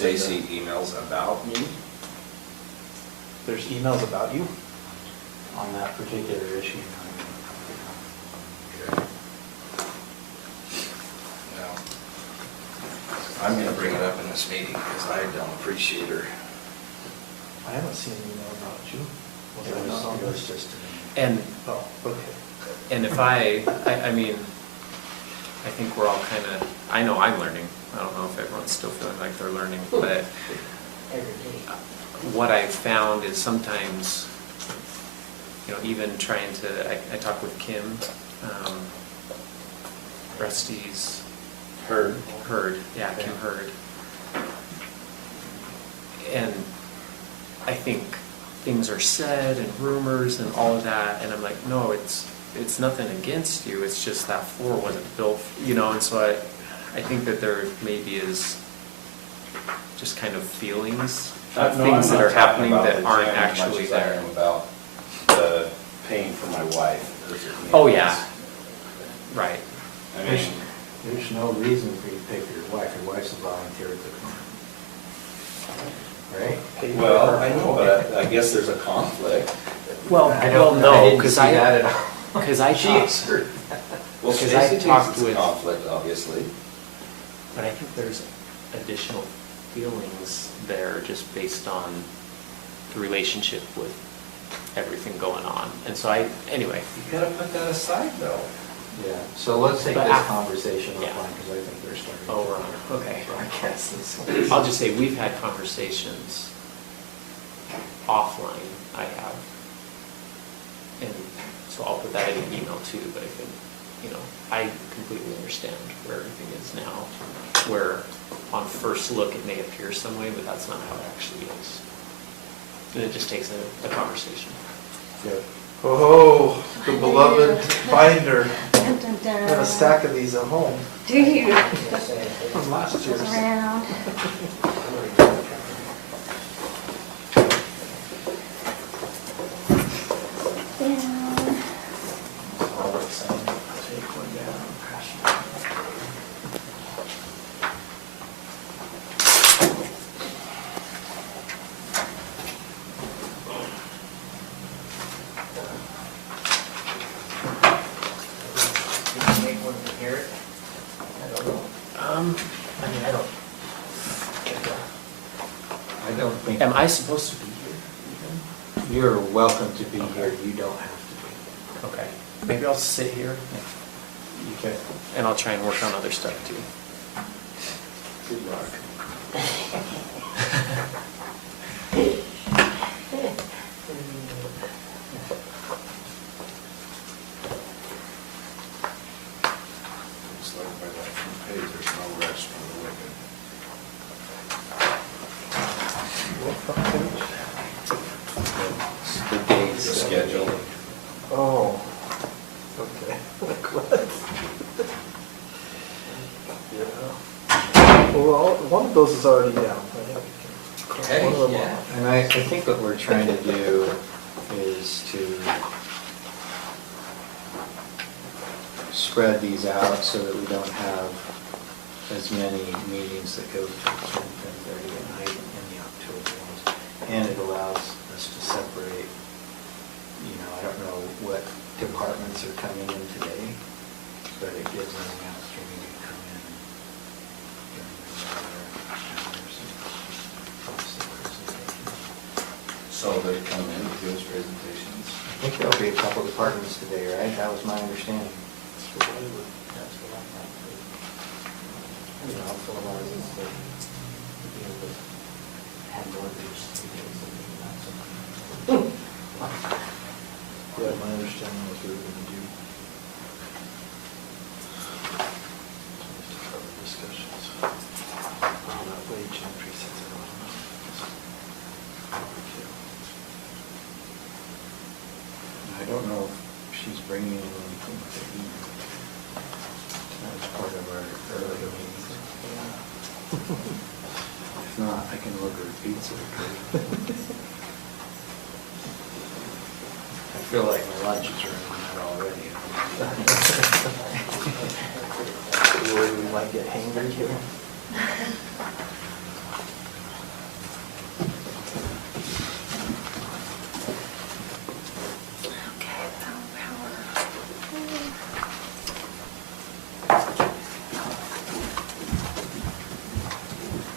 Stacy emails about me. There's emails about you? On that particular issue. Okay. Now, I'm going to bring it up in this meeting because I don't appreciate her. I haven't seen an email about you. Was It I not on was this? just, And, Oh, okay. and if I mean, I think we're all kind of, I know I'm learning. I don't know if everyone's still feeling like they're learning, but what I've found is sometimes, you know, even trying to, I talk with Kim, Rusty's Hurd, yeah, Kim Hurd. And I think things are said and rumors and all of that, and I'm like, no, it's nothing against you, it's just that floor wasn't built, you know, and so I think that there maybe is just kind of feelings of things that are happening that aren't actually there. I'm about the paying for my wife. Oh, yeah, right. I mean, there's no reason for you to pay for your wife. Your wife's a volunteer at the firm. Right? Paid for well, her. I know, but I guess there's a conflict. Well, I well, don't- I no, didn't because see that at all. because I She talked, asserted. Well, Because Stacy I thinks talked it's a with- conflict, obviously. but I think there's additional feelings there just based on the relationship with everything going on. And so anyway, You gotta put that aside, though. Yeah, so let's take But this af- conversation yeah. offline, because I think they're starting. oh, we're on it, okay. Broadcast this. I'll just say, we've had conversations offline, I have. And so I'll put that in an email too, but I think, you know, I completely understand where everything is now, where on first look it may appear some way, but that's not how it actually is. And it just takes a conversation. Yep. Oh, the beloved binder. Dun, dun, I dun. have a stack of these at home Do you? from last year's. Goes around. Down. All exciting. Take one down. Did you make one to hear it? I don't know. I mean, I don't. I don't think. Am I supposed to be here You're welcome to be here, you don't have to be. even? Okay, maybe I'll sit here You can. and I'll try and work on other stuff too. Good luck. Looks like by that front page, there's no rest for the wicked. What front page? The dates. The schedule. Oh, okay. Like what? Yeah. Well, one of those is already down. I think we can cross one of them off. And I think what we're trying to do is to spread these out so that we don't have as many meetings that go to 10:30 at night in the October ones. And it allows us to separate, you know, I don't know what departments are coming in today, but it gives them the opportunity to come in during their hours and watch the presentation. So they come in to give us presentations. I think there'll be a couple departments today, right? That was my understanding. That's what I would. That's what I thought. You know, for a lot of these, they be able to handle it, just 2 days a week, not so much. Yeah, my understanding was we were going to do discussions on that wage increase. That's a lot of money. I don't know if she's bringing in anything to eat. That was part of our earlier meeting. If not, I can order a pizza. I feel like my lunch is running out already. You worried we might get hangry here?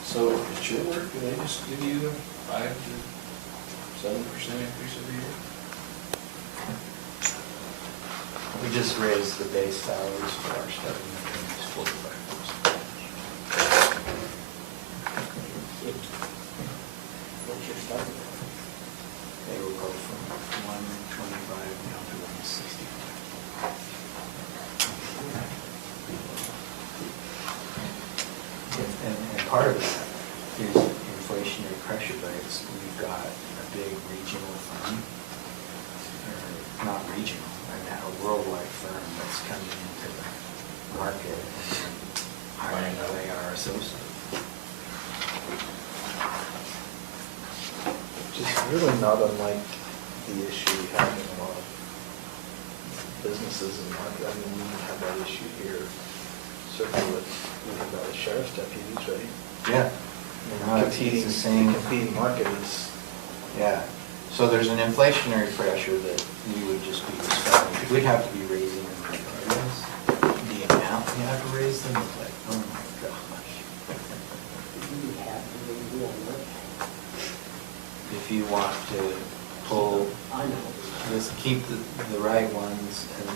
So at your work, do they just give you a 5 to 7% increase every year? We just raised the base salaries for our starting attorneys 45%. What's your starting? They will go from 125 down to 165. And part of that is inflationary pressure, but we've got a big regional firm, or not regional, a worldwide firm that's coming into the market and hiring away our associates. Which is really not unlike the issue we have in a lot of businesses and market. I mean, we have that issue here, certainly with, we have the sheriff's deputies, right? Yeah. And competing, It's the same. the competing market is, Yeah, so there's an inflationary pressure that we would just be responding to. We'd have to be raising them regardless. The amount we have to raise them is like, oh my gosh. You have to be doing work. If you want to pull, I know. just keep the right ones, and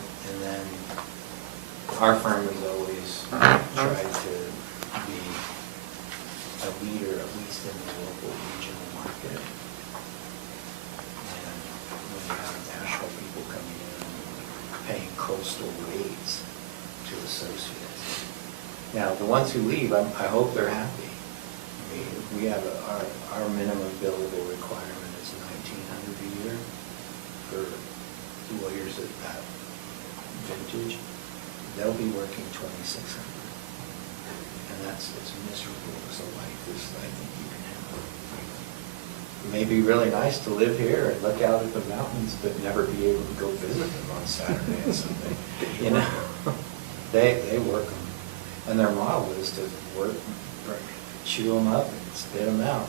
then our firm has always tried to be a leader, at least in the local regional market. And when you have national people coming in and paying coastal rates to associates. Now, the ones who leave, I hope they're happy. We have our minimum billable requirement is $1,900 a year for lawyers at that vintage. They'll be working $2,600. And it's miserable as a life as I think you can have. It may be really nice to live here and look out at the mountains, but never be able to go visit them on Saturday and Sunday. You know, they work them. And their model is to work, chew them up and spit them out.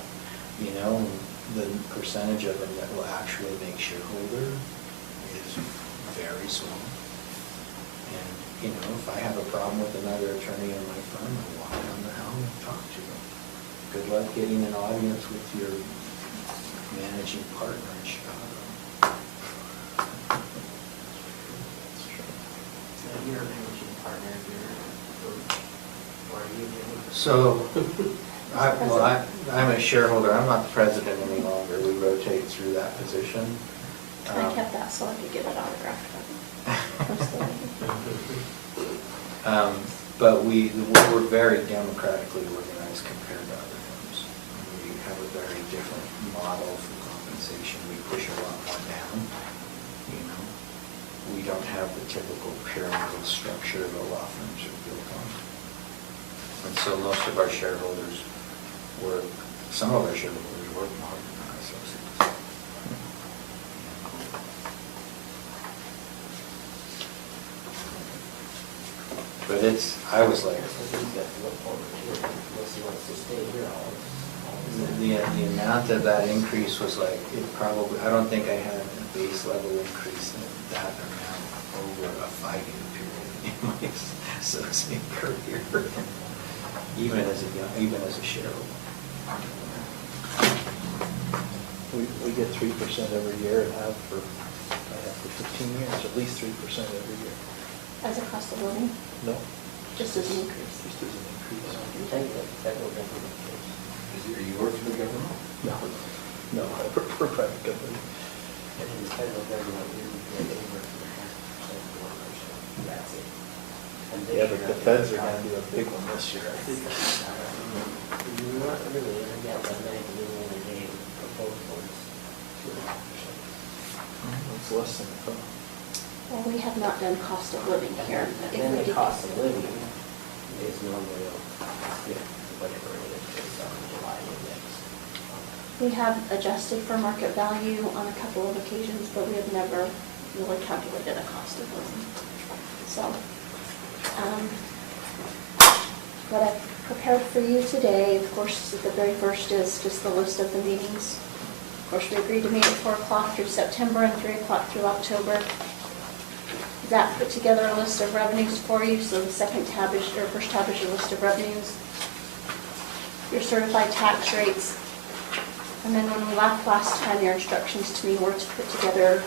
You know, and the percentage of them that will actually make shareholder is very small. And, you know, if I have a problem with another attorney in my firm, I walk down the aisle and talk to them. Good luck getting an audience with your managing partner in Chicago. So you're a managing partner of your group, or are you the only? So, I'm a shareholder. I'm not the president any longer. We rotate through that position. I kept that so I could get it autographed. But we're very democratically organized compared to other firms. We have a very different model for compensation. We push a lot more down, you know. We don't have the typical pyramidal structure that a law firms are built on. And so most of our shareholders work, some of our shareholders work more than our associates. But I was like, Unless he wants to stay here all. the amount of that increase was like, I don't think I had a base level increase in that amount over a 5-year period in my associate career, even as a shareholder. we get 3% every year and have for 15 years, at least 3% every year. As a cost of living, No, just as an increase. just as an increase. You take the federal government case. Are you working for the government? No, I prefer private company. And in the federal government, you get anywhere from 0.5% to 1%. That's it. And this Yeah, but year, the I feds think are gonna do a big one this year, I think. You weren't really, I got that night, you only gave proposed ones 2.5%. It's less than I thought. Well, we have not done cost of living here. And If then we the did- cost of living is normally, whatever it is, based on the July index. We have adjusted for market value on a couple of occasions, but we have never really calculated a cost of living. So, what I've prepared for you today, of course, the very first is just the list of the meetings. Of course, we agreed to meet at 4 o'clock through September and 3 o'clock through October. Zach put together a list of revenues for you, so the second tab is, or first tab is your list of revenues. your certified tax rates. And then when we left last time, your instructions to me were to put together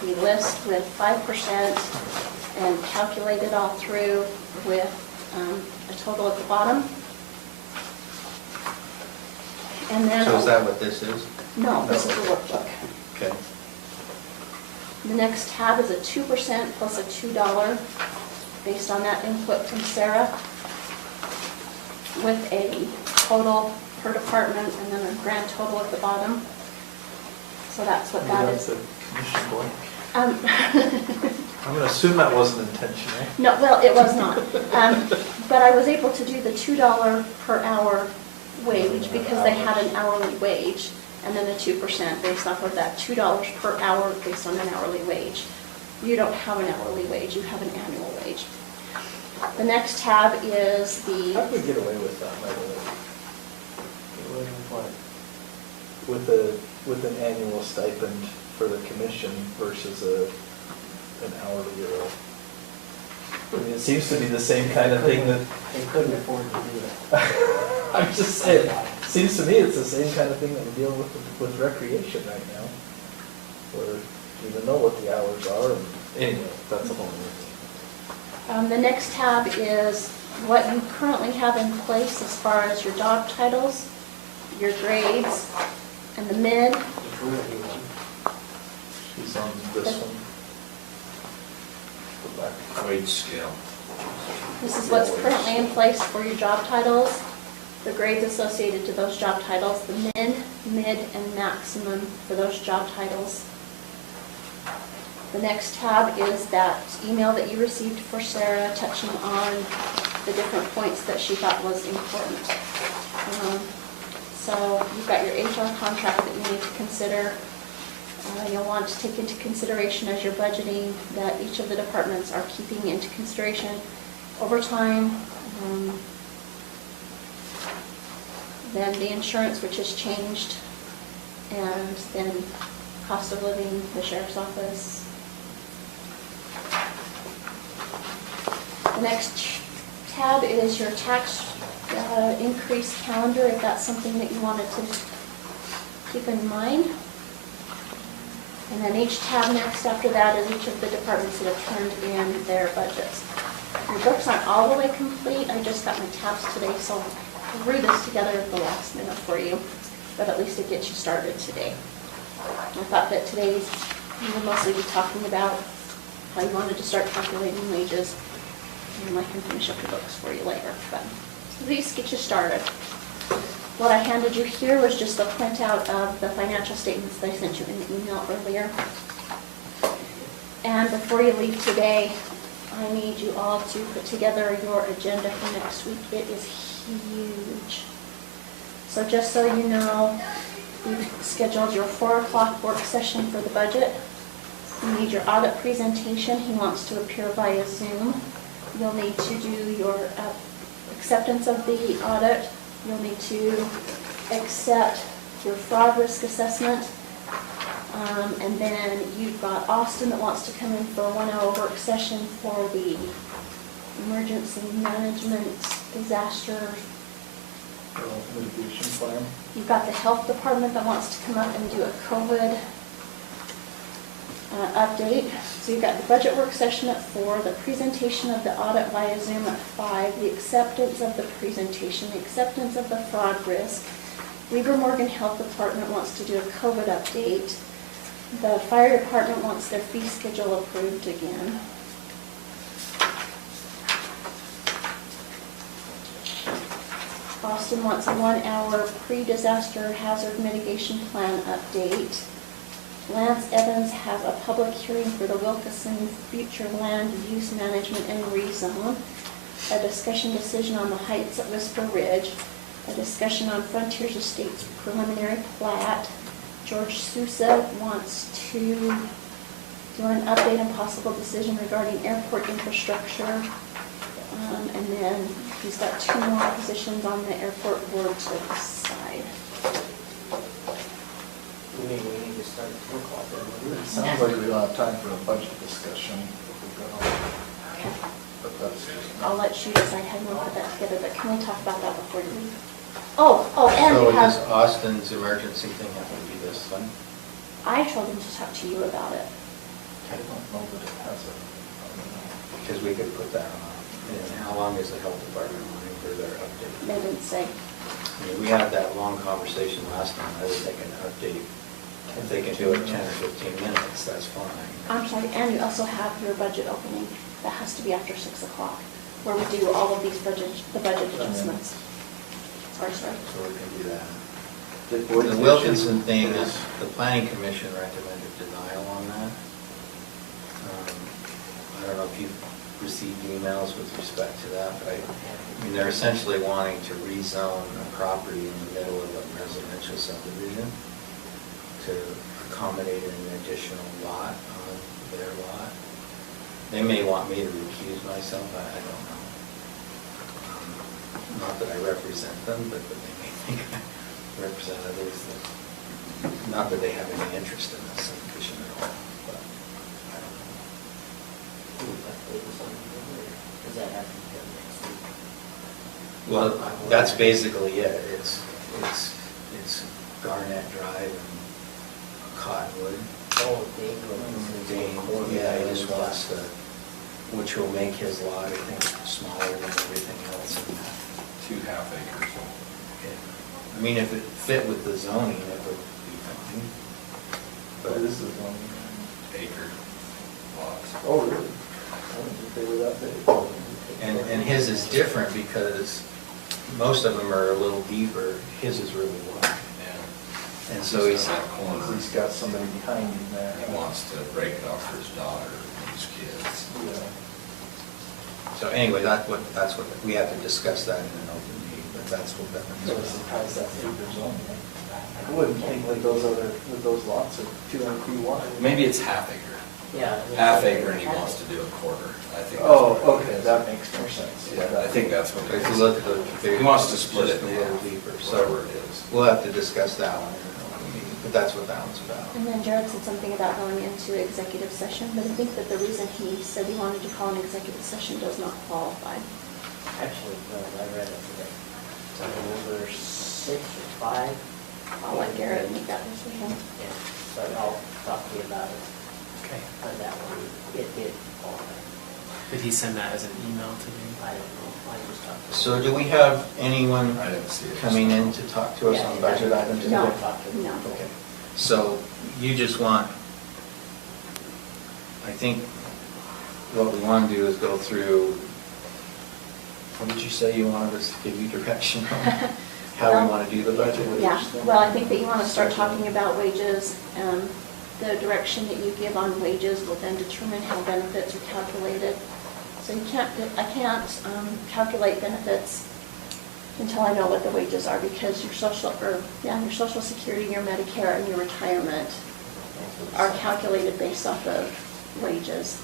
the list with 5% and calculate it all through with a total at the bottom. And then. So is that what this is? No, this is the workbook. Okay. The next tab is a 2% plus a $2 based on that input from Sarah with a total per department and then a grand total at the bottom. So that's what that That's is. a commission blank. Um, I'm gonna assume that wasn't intentional. No, well, it was not. But I was able to do the $2 per hour wage because they had an hourly wage, and then the 2% based off of that $2 per hour based on an hourly wage. You don't have an hourly wage, you have an annual wage. The next tab is How the, do we get away with that, by the way? Get away with what? With an annual stipend for the commission versus an hourly or I mean, it seems to be the same kind of thing that, They couldn't afford to do that. I'm just saying, seems to me it's the same kind of thing that we deal with recreation right now. Where you even know what the hours are, and anyway, that's a whole other thing. the next tab is what you currently have in place as far as your job titles, your grades, and the mid. Which one are you on? She's on this one. Go back. Wage scale. This is what's currently in place for your job titles, the grades associated to those job titles, the min, mid, and maximum for those job titles. The next tab is that email that you received for Sarah touching on the different points that she thought was important. So you've got your HR contract that you need to consider. You'll want to take into consideration as you're budgeting that each of the departments are keeping into consideration overtime, then the insurance, which has changed, and then cost of living, the sheriff's office. The next tab is your tax increase calendar, if that's something that you wanted to keep in mind. And then each tab next after that is each of the departments that have turned in their budgets. Your books aren't all the way complete, I just got my tabs today, so I threw this together at the last minute for you, but at least it gets you started today. I thought that today we would mostly be talking about how you wanted to start calculating wages, and I can finish up your books for you later, but at least get you started. What I handed you here was just a printout of the financial statements that I sent you in the email earlier. And before you leave today, I need you all to put together your agenda for next week. It is huge. So just so you know, we've scheduled your 4 o'clock work session for the budget. You need your audit presentation. He wants to appear via Zoom. You'll need to do your acceptance of the audit. You'll need to accept your fraud risk assessment. And then you've got Austin that wants to come in for a 1-hour work session for the emergency management disaster. Mitigation plan. You've got the health department that wants to come up and do a COVID update. So you've got the budget work session at 4, the presentation of the audit via Zoom at 5, the acceptance of the presentation, the acceptance of the fraud risk. Weber Morgan Health Department wants to do a COVID update. The fire department wants their fee schedule approved again. Austin wants a 1-hour pre-disaster hazard mitigation plan update. Lance Evans has a public hearing for the Wilkeson future land use management and rezone. A discussion decision on the heights at Whisper Ridge. A discussion on Frontiers Estates preliminary plat. George Sousa wants to do an update and possible decision regarding airport infrastructure. And then he's got 2 more positions on the airport board to decide. We need to start at 4 o'clock. It sounds like we don't have time for a budget discussion. Okay. But that's. I'll let you decide how you want to put that together, but can we talk about that before you leave? And So you does have, Austin's emergency thing have to be this thing? I told him to talk to you about it. I don't know that it has a, Because we could put that on. And how long is the health department wanting for their update? They didn't say. I mean, we had that long conversation last time. I would think an update, if they can do it 10 or 15 minutes, that's fine. I'm sorry, and you also have your budget opening. That has to be after 6 o'clock, where we do all of these the budget adjustments. Sorry. So we can do that. the The Wilkinson thing, is- the planning commission recommended denial on that. I don't know if you've received emails with respect to that, but I mean, they're essentially wanting to rezone a property in the middle of a residential subdivision to accommodate an additional lot on their lot. They may want me to recuse myself, I don't know. Not that I represent them, but that they may think I represent others that, not that they have any interest in this subdivision at all, but I don't know. Does that have to be done next week? Well, that's basically it. It's Garnet Drive and Cottonwood. Oh, Dave Wilkinson's Dane, yeah, he just wants to, which will make his lot, I think, smaller than everything else in that. 2 half acres. I mean, if it fit with the zoning, it would be fine. But this is one. Acre lots. Oh, really? I didn't think they were that big. And his is different because most of them are a little deeper. His is really wide. Yeah. And so he's, Just that corner. He's got somebody behind him there. He wants to break it off for his daughter and his kids. Yeah. so anyway, that's what, we have to discuss that in an open meeting, but that's what that So means. it's how's that acre zone? I wouldn't think that those lots are 200 feet wide. Maybe it's half acre. Yeah. Half acre and he wants to do a quarter. I think. that's Oh, what it okay, is. that makes more sense. Yeah, I think that's what it If you is. look at the. He wants to split it just in a little half, deeper, whatever so it is. we'll have to discuss that one in an open meeting, but that's what that one's about. And then Jared said something about going into executive session, but I think that the reason he said he wanted to call an executive session does not qualify. Actually, no, I read it today. It's on number 6 or 5. I'll let Garrett make that decision. Yeah, but I'll talk to you about it. Okay. On that one, it did qualify. Did he send that as an email to you? I don't know, I just talked to him. So do we have anyone I didn't see it. coming in to talk to us on budget items? No, today? no. Okay, so you just want, I think what we want to do is go through, what did you say you wanted us to give you direction on? How we Well, want to do the budget? What did Yeah, you say? well, I think that you want to start talking about wages. The direction that you give on wages will then determine how benefits are calculated. So I can't calculate benefits until I know what the wages are, because your Social Security, your Medicare, and your retirement are calculated based off of wages.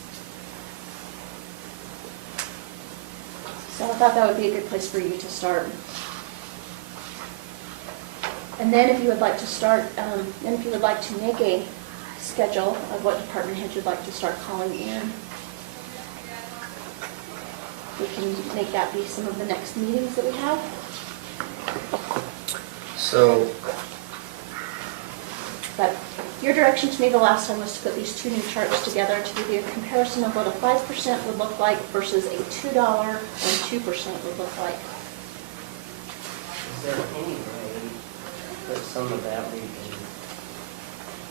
So I thought that would be a good place for you to start. And then if you would like to start, then if you would like to make a schedule of what department head you'd like to start calling in, we can make that be some of the next meetings that we have. So, But your direction to me the last time was to put these 2 new charts together to give you a comparison of what a 5% would look like versus a $2 and 2% would look like. Is there any way that some of that we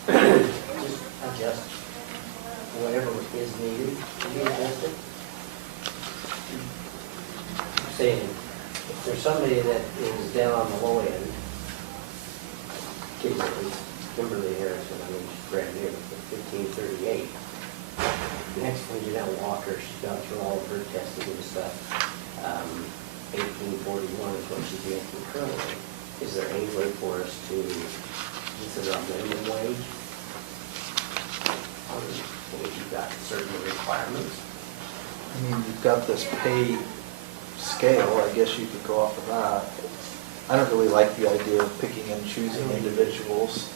can just adjust whatever is needed to be adjusted? Saying, if there's somebody that is down on the low end, Kimberly Harrison, I mean, she's brand new, but 1538. Next one, you got Walker, she's gone through all of her testing and stuff. 1841 is what she's making currently. Is there any way for us to consider a minimum wage? If you've got certain requirements. I mean, you've got this pay scale, I guess you could go off of that. I don't really like the idea of picking and choosing individuals,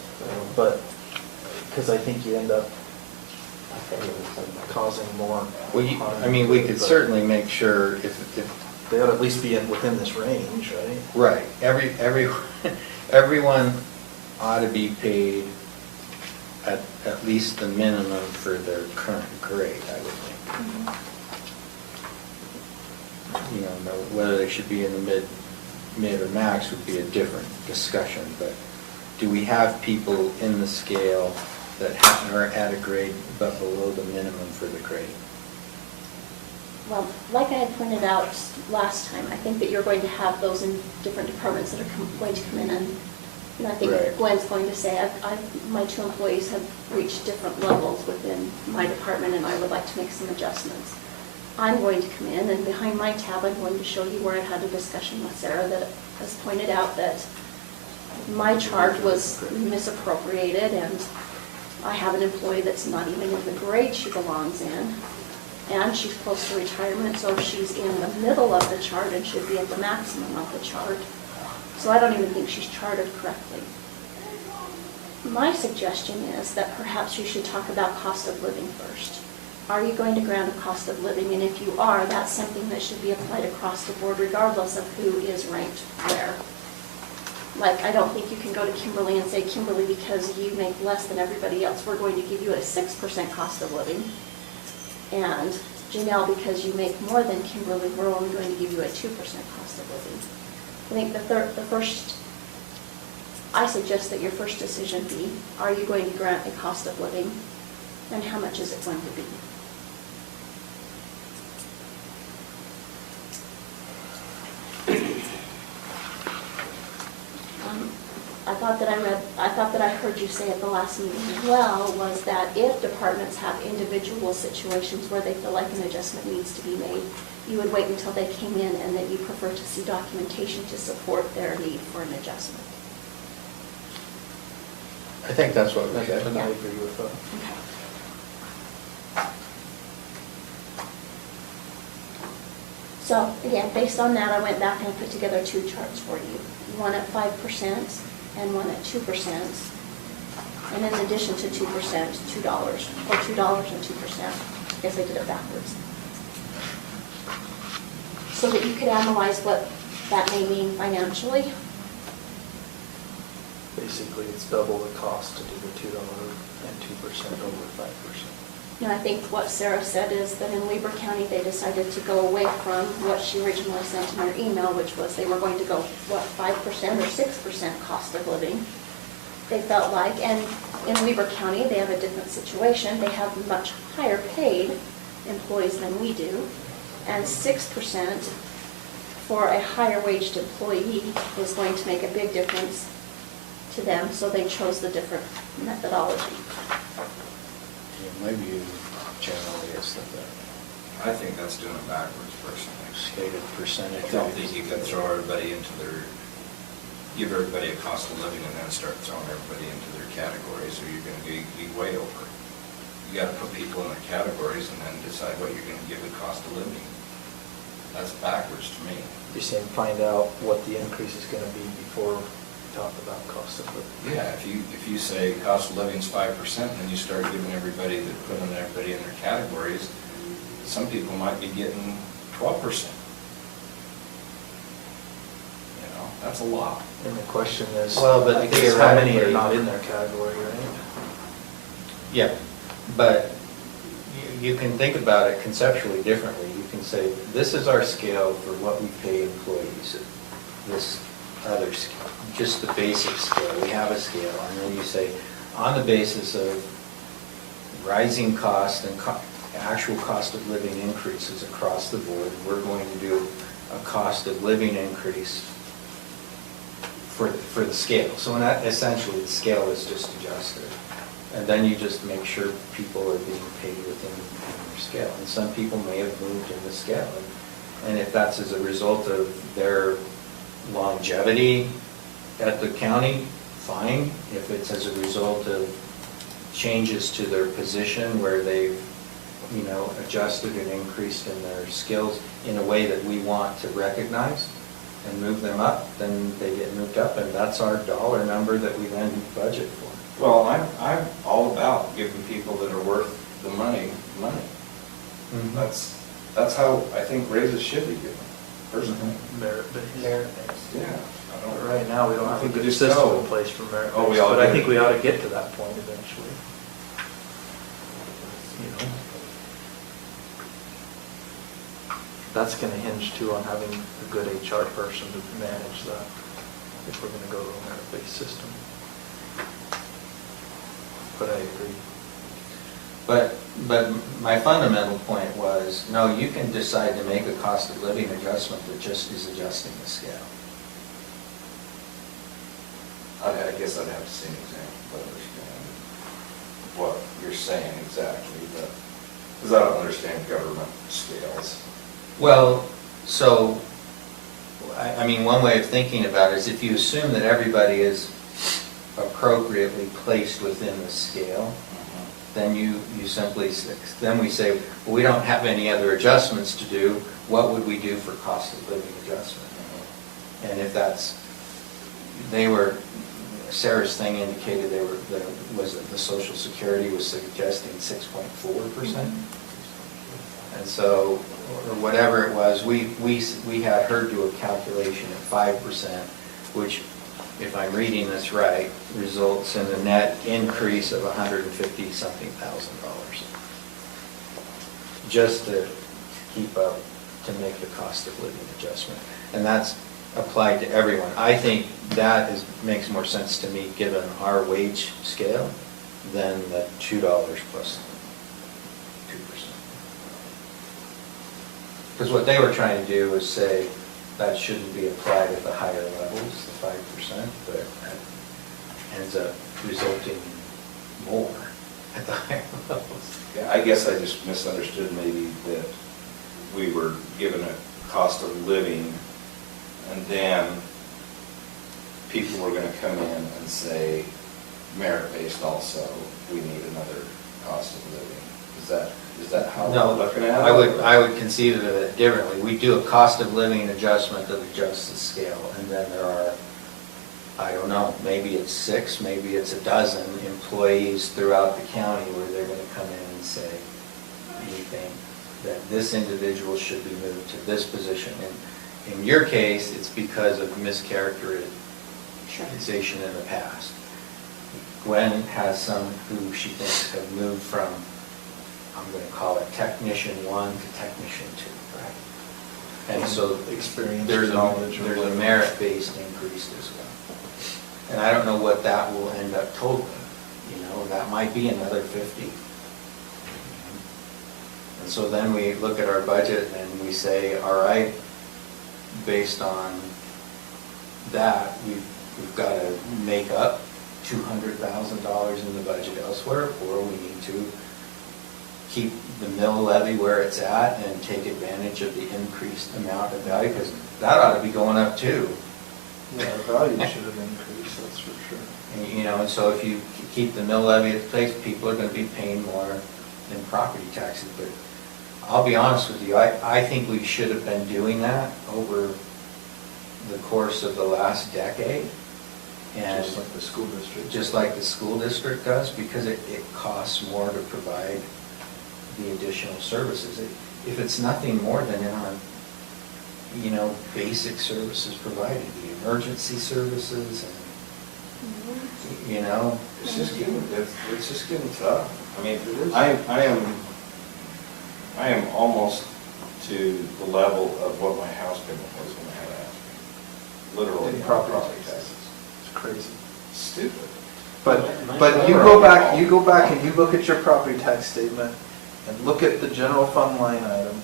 but, because I think you end up causing more well, harm. I mean, we could But- certainly make sure if They ought to at least be within this range, right? Right, everyone ought to be paid at least the minimum for their current grade, I would think. You know, whether they should be in the mid or max would be a different discussion, but do we have people in the scale that are at a grade but below the minimum for the grade? Well, like I had pointed out last time, I think that you're going to have those in different departments that are going to come in and I think Right. Gwen's going to say, my 2 employees have reached different levels within my department and I would like to make some adjustments. I'm going to come in and behind my tab, I'm going to show you where I've had a discussion with Sarah that has pointed out that my charge was misappropriated and I have an employee that's not even in the grade she belongs in. And she's close to retirement, so she's in the middle of the chart and should be at the maximum of the chart. So I don't even think she's charted correctly. My suggestion is that perhaps you should talk about cost of living first. Are you going to grant a cost of living? And if you are, that's something that should be applied across the board regardless of who is ranked where. Like, I don't think you can go to Kimberly and say, Kimberly, because you make less than everybody else, we're going to give you a 6% cost of living. And Janelle, because you make more than Kimberly, we're only going to give you a 2% cost of living. I think I suggest that your first decision be, are you going to grant a cost of living? And how much is it going to be? I thought that I heard you say at the last meeting as well, was that if departments have individual situations where they feel like an adjustment needs to be made, you would wait until they came in and that you prefer to see documentation to support their need for an adjustment. I think that's what we said. And I agree with that. Okay. So again, based on that, I went back and I put together 2 charts for you. One at 5% and one at 2%. And in addition to 2%, $2, or $2 and 2%. I guess I did it backwards. So that you could analyze what that may mean financially. Basically, it's double the cost to do the $2 and 2% over 5%. And I think what Sarah said is that in Weber County, they decided to go away from what she originally sent in her email, which was they were going to go, 5% or 6% cost of living. They felt like, and in Weber County, they have a different situation. They have much higher paid employees than we do, and 6% for a higher waged employee is going to make a big difference to them, so they chose the different methodology. My view generally is that the I think that's doing it backwards personally. stated percentage. I don't think you can throw everybody into give everybody a cost of living and then start throwing everybody into their categories, or you're gonna be way over. You gotta put people in their categories and then decide what you're gonna give a cost of living. That's backwards to me. You're saying find out what the increase is going to be before we talk about cost of living. Yeah, if you say cost of living's 5%, then you start giving everybody, putting everybody in their categories, some people might be getting 12%. You know, that's a lot. And the question is, Well, but I guess how many are theoretically- not in their category, right? Yeah, but you can think about it conceptually differently. You can say, this is our scale for what we pay employees. This other scale, just the basic scale. We have a scale, and then you say, on the basis of rising cost and actual cost of living increases across the board, we're going to do a cost of living increase for the scale. So in that, essentially, the scale is just adjusted. And then you just make sure people are being paid within their scale. And some people may have moved in the scale. And if that's as a result of their longevity at the county, fine. If it's as a result of changes to their position where they've, adjusted and increased in their skills in a way that we want to recognize and move them up, then they get moved up, and that's our dollar number that we then budget for. Well, I'm all about giving people that are worth the money. Mm-hmm. That's how I think raises should be given. personally. Merit-based. Merit-based. Yeah. I But don't- right now, we don't have a think good we just system go. in place for merit-based. Oh, we all But I do. think we ought to get to that point eventually. You know? That's gonna hinge too on having a good HR person to manage that, if we're gonna go to a merit-based system. But I agree. But my fundamental point was, no, you can decide to make a cost of living adjustment that just is adjusting the scale. I guess I'd have to see an example to understand what you're saying exactly, but, because I don't understand government scales. Well, so, I mean, one way of thinking about it is if you assume that everybody is appropriately placed within the scale, then you simply, then we say, well, we don't have any other adjustments to do, what would we do for cost of living adjustment? And if that's, Sarah's thing indicated the Social Security was suggesting 6.4%. And so, or whatever it was, we had her do a calculation at 5%, which, if I'm reading this right, results in a net increase of $150-something thousand. Just to keep up, to make the cost of living adjustment. And that's applied to everyone. I think that makes more sense to me, given our wage scale, than the $2 plus 2%. Because what they were trying to do was say that shouldn't be applied at the higher levels, the 5%, but that ends up resulting in more at the higher levels. Yeah, I guess I just misunderstood maybe that we were given a cost of living, and then people were gonna come in and say, merit-based also, we need another cost of living. Is that how No, we're looking at it? I would conceive of it differently. We do a cost of living adjustment that adjusts the scale, and then there are, I don't know, maybe it's 6, maybe it's 12 employees throughout the county where they're gonna come in and say, we think that this individual should be moved to this position. And in your case, it's because of mischaracterization in the past. Gwen has some who she thinks have moved from, I'm going to call it technician 1 to technician 2. Right. And so Experience, there's knowledge, or a whatever. merit-based increase as well. And I don't know what that will end up totaling. You know, that might be another 50. And so then we look at our budget and we say, all right, based on that, we've got to make up $200,000 in the budget elsewhere, or we need to keep the mill levy where it's at and take advantage of the increased amount of value, because that ought to be going up too. Yeah, our value should have increased, that's for sure. And, you know, and so if you keep the mill levy at place, people are going to be paying more in property taxes. But I'll be honest with you, I think we should have been doing that over the course of the last decade. And Just like the school district. just like the school district does, because it costs more to provide the additional services. If it's nothing more than in our, you know, basic services provided, the emergency services and, you know. It's just getting tough. I mean, It is. I am almost to the level of what my house payment was when I had to ask me. Literally, In on property property taxes. taxes. It's crazy. Stupid. But you go back and you look at your property tax statement and look at the general fund line item.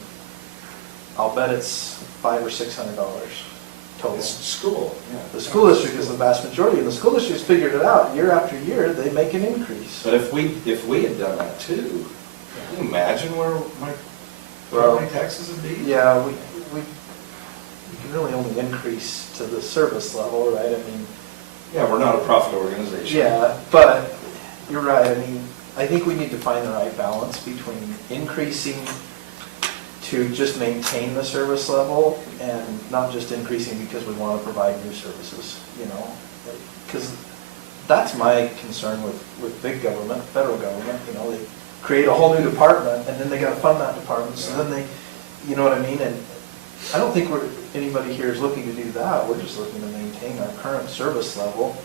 I'll bet it's $500 or $600 total. It's school, yeah. The school district is the vast majority, and the school district's figured it out. Year after year, they make an increase. But if we had done that too, can you imagine where my Well, property taxes would be? Yeah, we can really only increase to the service level, right? I mean, Yeah, we're not a profit organization. yeah, but you're right. I mean, I think we need to find the right balance between increasing to just maintain the service level and not just increasing because we want to provide new services, you know? Because that's my concern with big government, federal government, you know, they create a whole new department and then they got to fund that department, so then they, you know what I mean? And I don't think anybody here is looking to do that. We're just looking to maintain our current service level.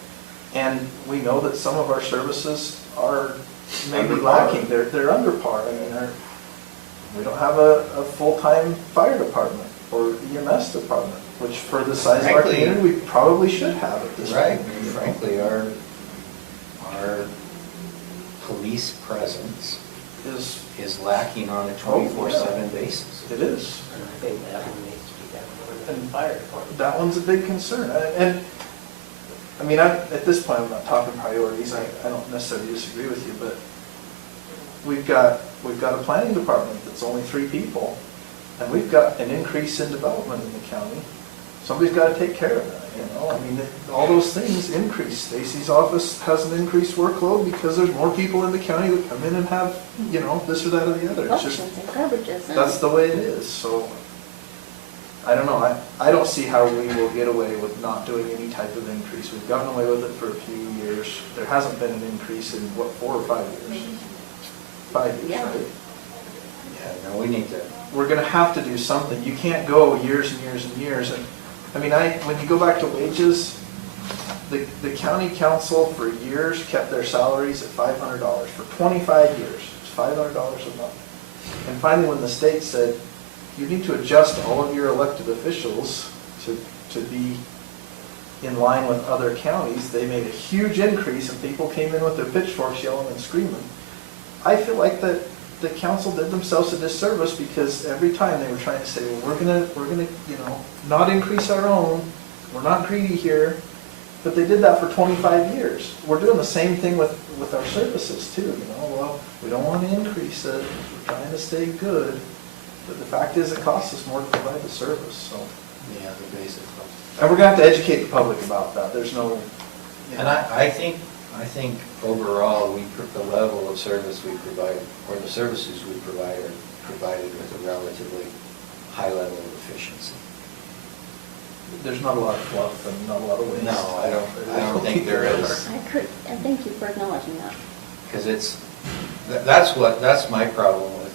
And we know that some of our services are maybe Under par. lacking. They're under par. I mean, we don't have a full-time fire department or EMS department, which for the size of our Frankly- community, we probably should have at this Right, point. you know? frankly, our police presence is lacking on a 24/7 basis. It is. And I think that one needs to be done more than the fire department. That one's a big concern. And, I mean, at this point, I'm not talking priorities. I don't necessarily disagree with you, but we've got a planning department that's only 3 people, and we've got an increase in development in the county. Somebody's got to take care of that, you know? I mean, all those things increase. Stacy's office has an increased workload because there's more people in the county that come in and have, you know, this or that or the other. It's just, Elections and garbages. and- that's the way it is, so, I don't know, I don't see how we will get away with not doing any type of increase. We've gotten away with it for a few years. There hasn't been an increase in, what, 4 or 5 years? 5 years, Yeah. right? Yeah, no, we need to, We're gonna have to do something. You can't go years and years and years, and, I mean, when you go back to wages, the county council for years kept their salaries at $500 for 25 years. It's $500 a month. And finally, when the state said, you need to adjust all of your elected officials to be in line with other counties, they made a huge increase and people came in with their pitchforks yelling and screaming. I feel like that the council did themselves a disservice because every time they were trying to say, well, we're gonna, you know, not increase our own, we're not greedy here, but they did that for 25 years. We're doing the same thing with our services too, you know, well, we don't want to increase it, we're trying to stay good, but the fact is it costs us more to provide the service, so. yeah, the basic. And we're gonna have to educate the public about that, there's no, you And know. I think overall, the level of service we provide, or the services we provide are provided with a relatively high level of efficiency. There's not a lot of fluff and not a lot of waste. No, I don't think there is. And thank you for acknowledging that. Because that's my problem with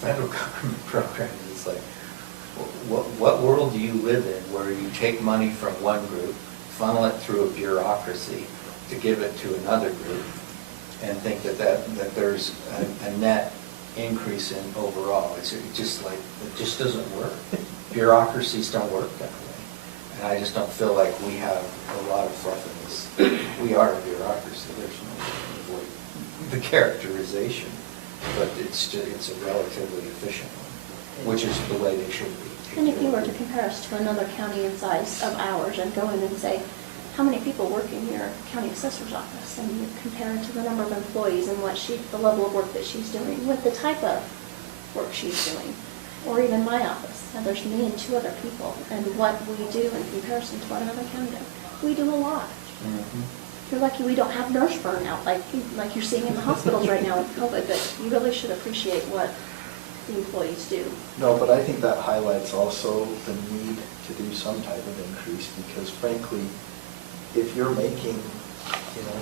federal government programs. It's like, what world do you live in where you take money from one group, funnel it through a bureaucracy to give it to another group, and think that there's a net increase in overall? It just doesn't work. Bureaucracies don't work that way. And I just don't feel like we have a lot of fluff in this. We are a bureaucracy, there's no avoid the characterization, but it's a relatively efficient one, which is the way they should be. And if you were to compare us to another county in size of ours and go in and say, how many people work in your county assessor's office? And you compare it to the number of employees and the level of work that she's doing with the type of work she's doing. Or even my office, and there's me and 2 other people, and what we do in comparison to what another county does. We do a lot. Mhm. You're lucky we don't have nurse burnout like you're seeing in the hospitals right now with COVID, but you really should appreciate what the employees do. No, but I think that highlights also the need to do some type of increase, because frankly, if you're making, you know,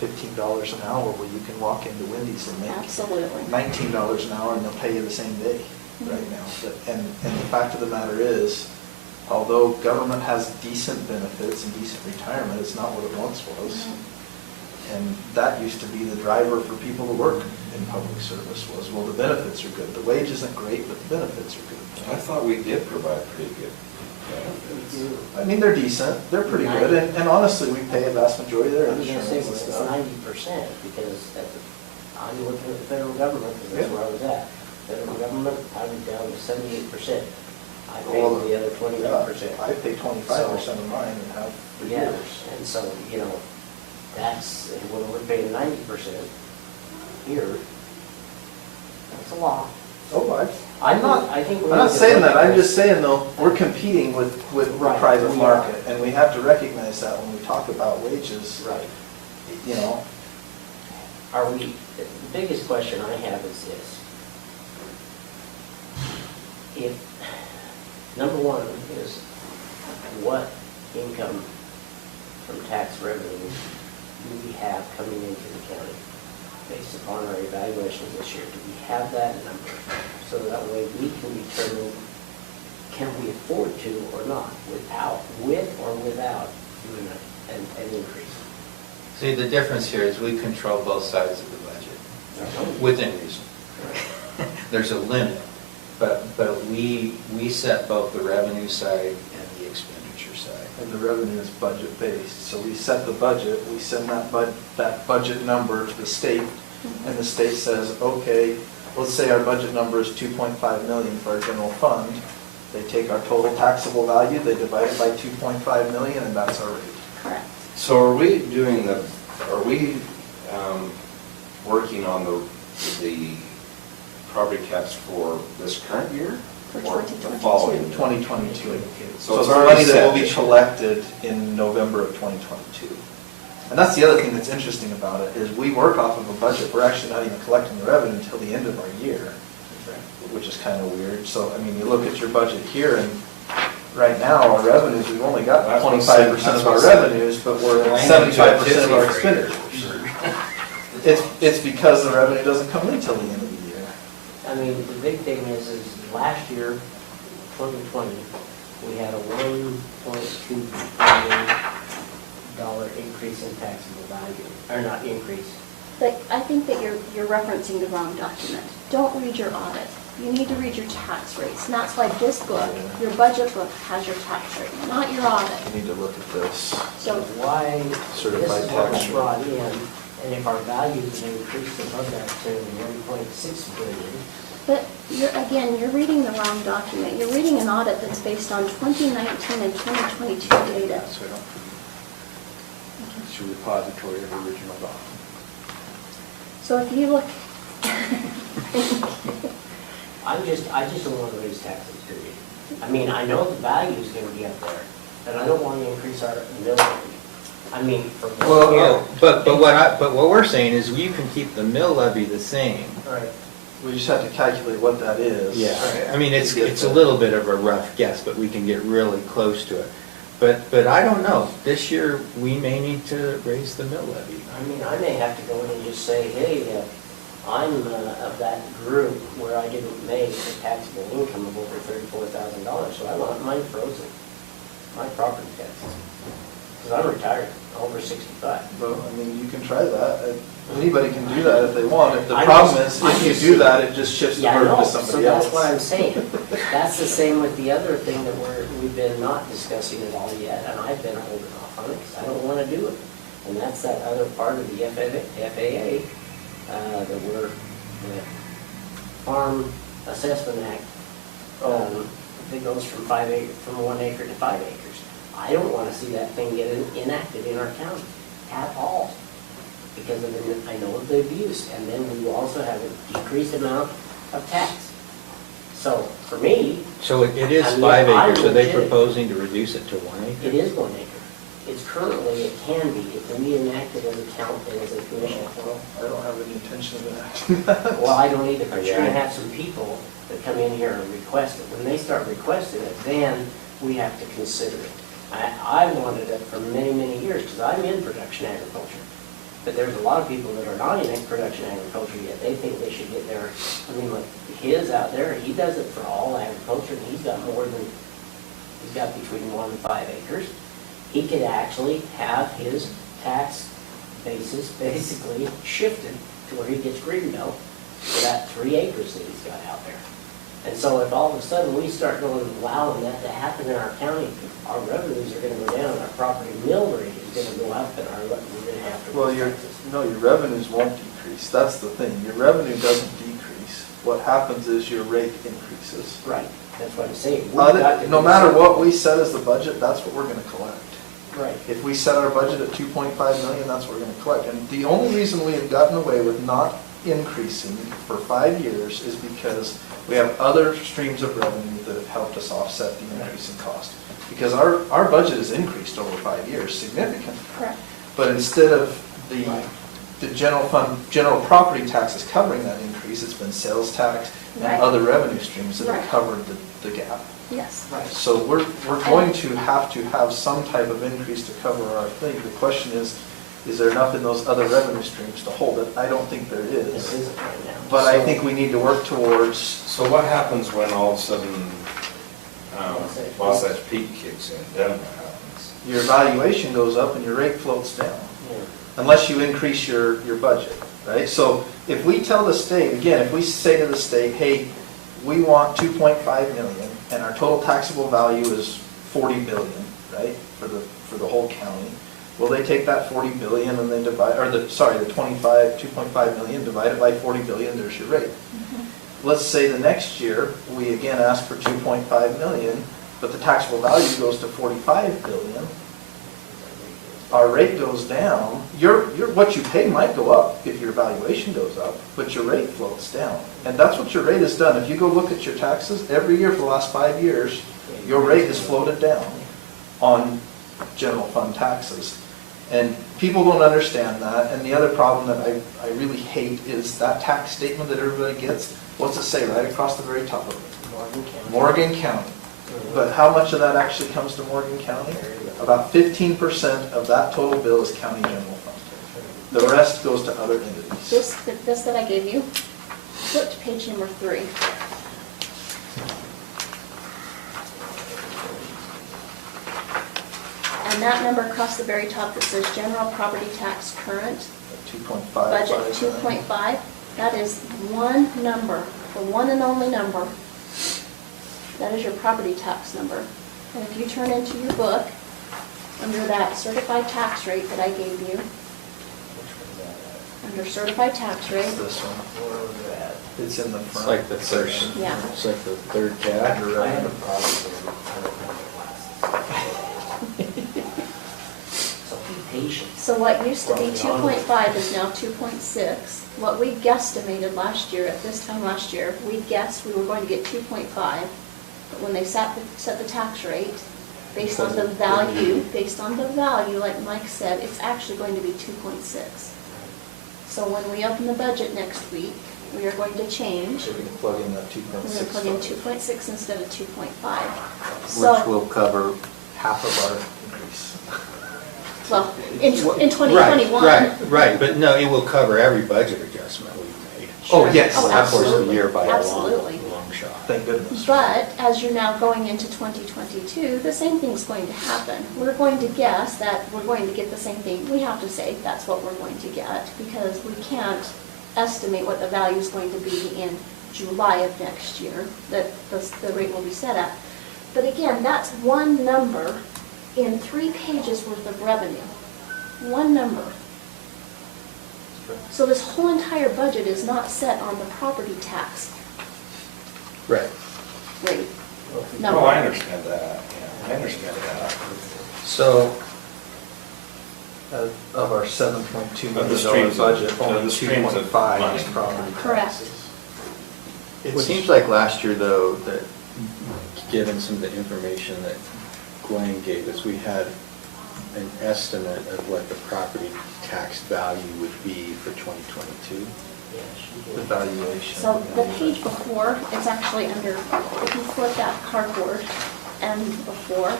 $15 an hour, well, you can walk into Wendy's and make Absolutely. $19 an hour and they'll pay you the same day right now. And the fact of the matter is, although government has decent benefits and decent retirement, it's not what it once was. And that used to be the driver for people to work in public service was, well, the benefits are good. The wage isn't great, but the benefits are good. I thought we did provide pretty good benefits. I mean, they're decent, they're pretty good, and honestly, we pay a vast majority of their I was gonna say, insurance and it's stuff. 90%, because I'm looking at the federal government, because that's where I was at. Federal government, I'm down to 78%. I pay Well, the other 21%. I pay 25% of mine and have for Yeah, years. and so, you know, that's, when we're paying 90% here, that's a lot. Oh, I think we I'm not need to saying look that, at I'm this. just saying though, we're competing with the Right, private we are. market, and we have to recognize that when we talk about wages. Right. You know, Are we, the biggest question I have is this. If, number one is, what income from tax revenue do we have coming into the county based upon our evaluations this year? Do we have that number? So that way we can determine, can we afford to or not, with or without doing an increase? See, the difference here is we control both sides of the budget, within reason. There's a limit, but we set both the revenue side and the expenditure side. And the revenue is budget-based, so we set the budget, we send that budget number to the state, and the state says, okay, let's say our budget number is 2.5 million for our general fund. They take our total taxable value, they divide it by 2.5 million, and that's our rate. Correct. So are we working on the property tax for this current year? For Or the 2022. following? 2022. So So it's it's already money that set will be this year. collected in November of 2022. And that's the other thing that's interesting about it, is we work off of a budget, we're actually not even collecting the revenue until the end of our year, which is kind of weird. So, I mean, you look at your budget here, and right now, our revenues, we've only got That's what 25% of our revenues, but we're at 75% of our expenditures. It's because the revenue doesn't come in till the end of the year. I mean, the big thing is last year, 2020, we had a $1.2 billion increase in taxable value, or not increase. But I think that you're referencing the wrong document. Don't read your audit. You need to read your tax rates. And that's why this book, your budget book, has your tax rate, not your audit. You need to look at this. So why, this Certified is what tax was rate. brought in, and if our values increased above that to 1.6 billion, But you're reading the wrong document. You're reading an audit that's based on 2019 and 2022 data. So I don't. It's your repository of original documents. So if you look, I just don't want to raise taxes, period. I mean, I know the value is going to be up there, but I don't want to increase our mill levy. I mean, from here. Well, but what we're saying is you can keep the mill levy the same. Right. We just have to calculate what that is. Yeah, I mean, it's a little bit of a rough guess, but we can get really close to it. But I don't know, this year, we may need to raise the mill levy. I mean, I may have to go in and just say, hey, I'm of that group where I didn't make a taxable income of over $34,000, so I want mine frozen, my property taxes. Because I'm retired, over 65. Well, I mean, you can try that. Anybody can do that if they want. The I problem just- is, I if you just do see- that, it just shifts the Yeah, I burden know, to so somebody else. that's what I'm saying. That's the same with the other thing that we've been not discussing at all yet, and I've been holding off on it because I don't want to do it. And that's that other part of the FAA, the Farm Assessment Act, that goes from 1 acre to 5 acres. I don't want to see that thing get enacted in our county at all, because I know of the abuse, and then we will also have a decreased amount of tax. So, for me, So it is I mean, 5 I acres, are they legit- proposing to reduce it to 1 acre? it is 1 acre. It's currently, it can be, if we enact it as a count and as a commission. Well, I don't have any intention of enacting that. Well, I don't either, but you're gonna have some people that come in here and request it. When they start requesting it, then we have to consider it. I wanted it for many, many years, because I'm in production agriculture. But there's a lot of people that are not in production agriculture yet. They think they should get their, I mean, like his out there, he does it for all agriculture, and he's got he's got between 1 and 5 acres. He could actually have his tax basis basically shifted to where he gets green belt for that 3 acres that he's got out there. And so if all of a sudden we start allowing that to happen in our county, our revenues are gonna go down, our property mill rate is gonna go up, and we're gonna have to. Well, your revenues won't decrease. That's the thing. Your revenue doesn't decrease. What happens is your rate increases. Right, that's what I'm saying. We've got to No do matter something. what we set as the budget, that's what we're gonna collect. Right. If we set our budget at 2.5 million, that's what we're gonna collect. And the only reason we have gotten away with not increasing for 5 years is because we have other streams of revenue that have helped us offset the increase in cost. Because our budget has increased over 5 years significantly. correct. But instead of the general fund, general property taxes covering that increase, it's been sales tax and Right. other revenue streams that have Right. covered the gap. Yes. Right. So we're going to have some type of increase to cover our thing. The question is there enough in those other revenue streams to hold it? I don't think there This is. isn't right now. But I think we need to work towards, So what happens when all of a sudden, Wasatch Peak kicks in, then what happens? Your valuation goes up and your rate floats down, Yeah. unless you increase your budget, right? So if we tell the state, again, if we say to the state, hey, we want 2.5 million, and our total taxable value is 40 billion, right, for the whole county, well, they take that 40 billion and they divide, or the 2.5 million, divide it by 40 billion, there's your rate. Let's say the next year, we again ask for 2.5 million, but the taxable value goes to 45 billion. Our rate goes down. What you pay might go up if your valuation goes up, but your rate floats down. And that's what your rate has done. If you go look at your taxes, every year for the last 5 years, your rate has floated down on general fund taxes. And people don't understand that. And the other problem that I really hate is that tax statement that everybody gets. What's it say right across the very top of it? Morgan County. But how much of that actually comes to Morgan County? About 15% of that total bill is county general fund. The rest goes to other entities. This that I gave you, flip to page number 3. And that number across the very top that says general property tax current, 2.5. budget 2.5, that is one number, the one and only number. That is your property tax number. And if you turn into your book, under that certified tax rate that I gave you, under certified tax rate, It's this one. Where was it at? It's in the front. It's like the first, yeah. it's like the third tab. Under I had a revenue. problem with it. I don't remember So be patient. So what used to be 2.5 is now 2.6. What we guesstimated last year, at this time last year, we guessed we were going to get 2.5. But when they set the tax rate, based on the value, like Mike said, it's actually going to be 2.6. So when we open the budget next week, we are going to change. So we can plug in that We're 2.6. going to plug in 2.6 instead of 2.5. So, Which will cover, Half of our increase. well, in 2021. Right, but no, it will cover every budget adjustment we've made. Oh, yes, Oh, Of course, the absolutely. year by a Absolutely. long shot. Thank goodness. But as you're now going into 2022, the same thing's going to happen. We're going to guess that we're going to get the same thing. We have to say that's what we're going to get because we can't estimate what the value is going to be in July of next year that the rate will be set at. But again, that's one number in 3 pages worth of revenue. One number. So this whole entire budget is not set on the property tax Right. rate. No, I understand that, yeah, I understand that. So, Of our $7.2 Of the million streams of- budget, of only the streams of 2.5 money. is property Correct. taxes. it seems like last year though, that given some of the information that Gwen gave us, we had an estimate of what the property tax value would be for 2022. Yeah, she The did. valuation. So the page before, it's actually under, if you flip that cardboard and before,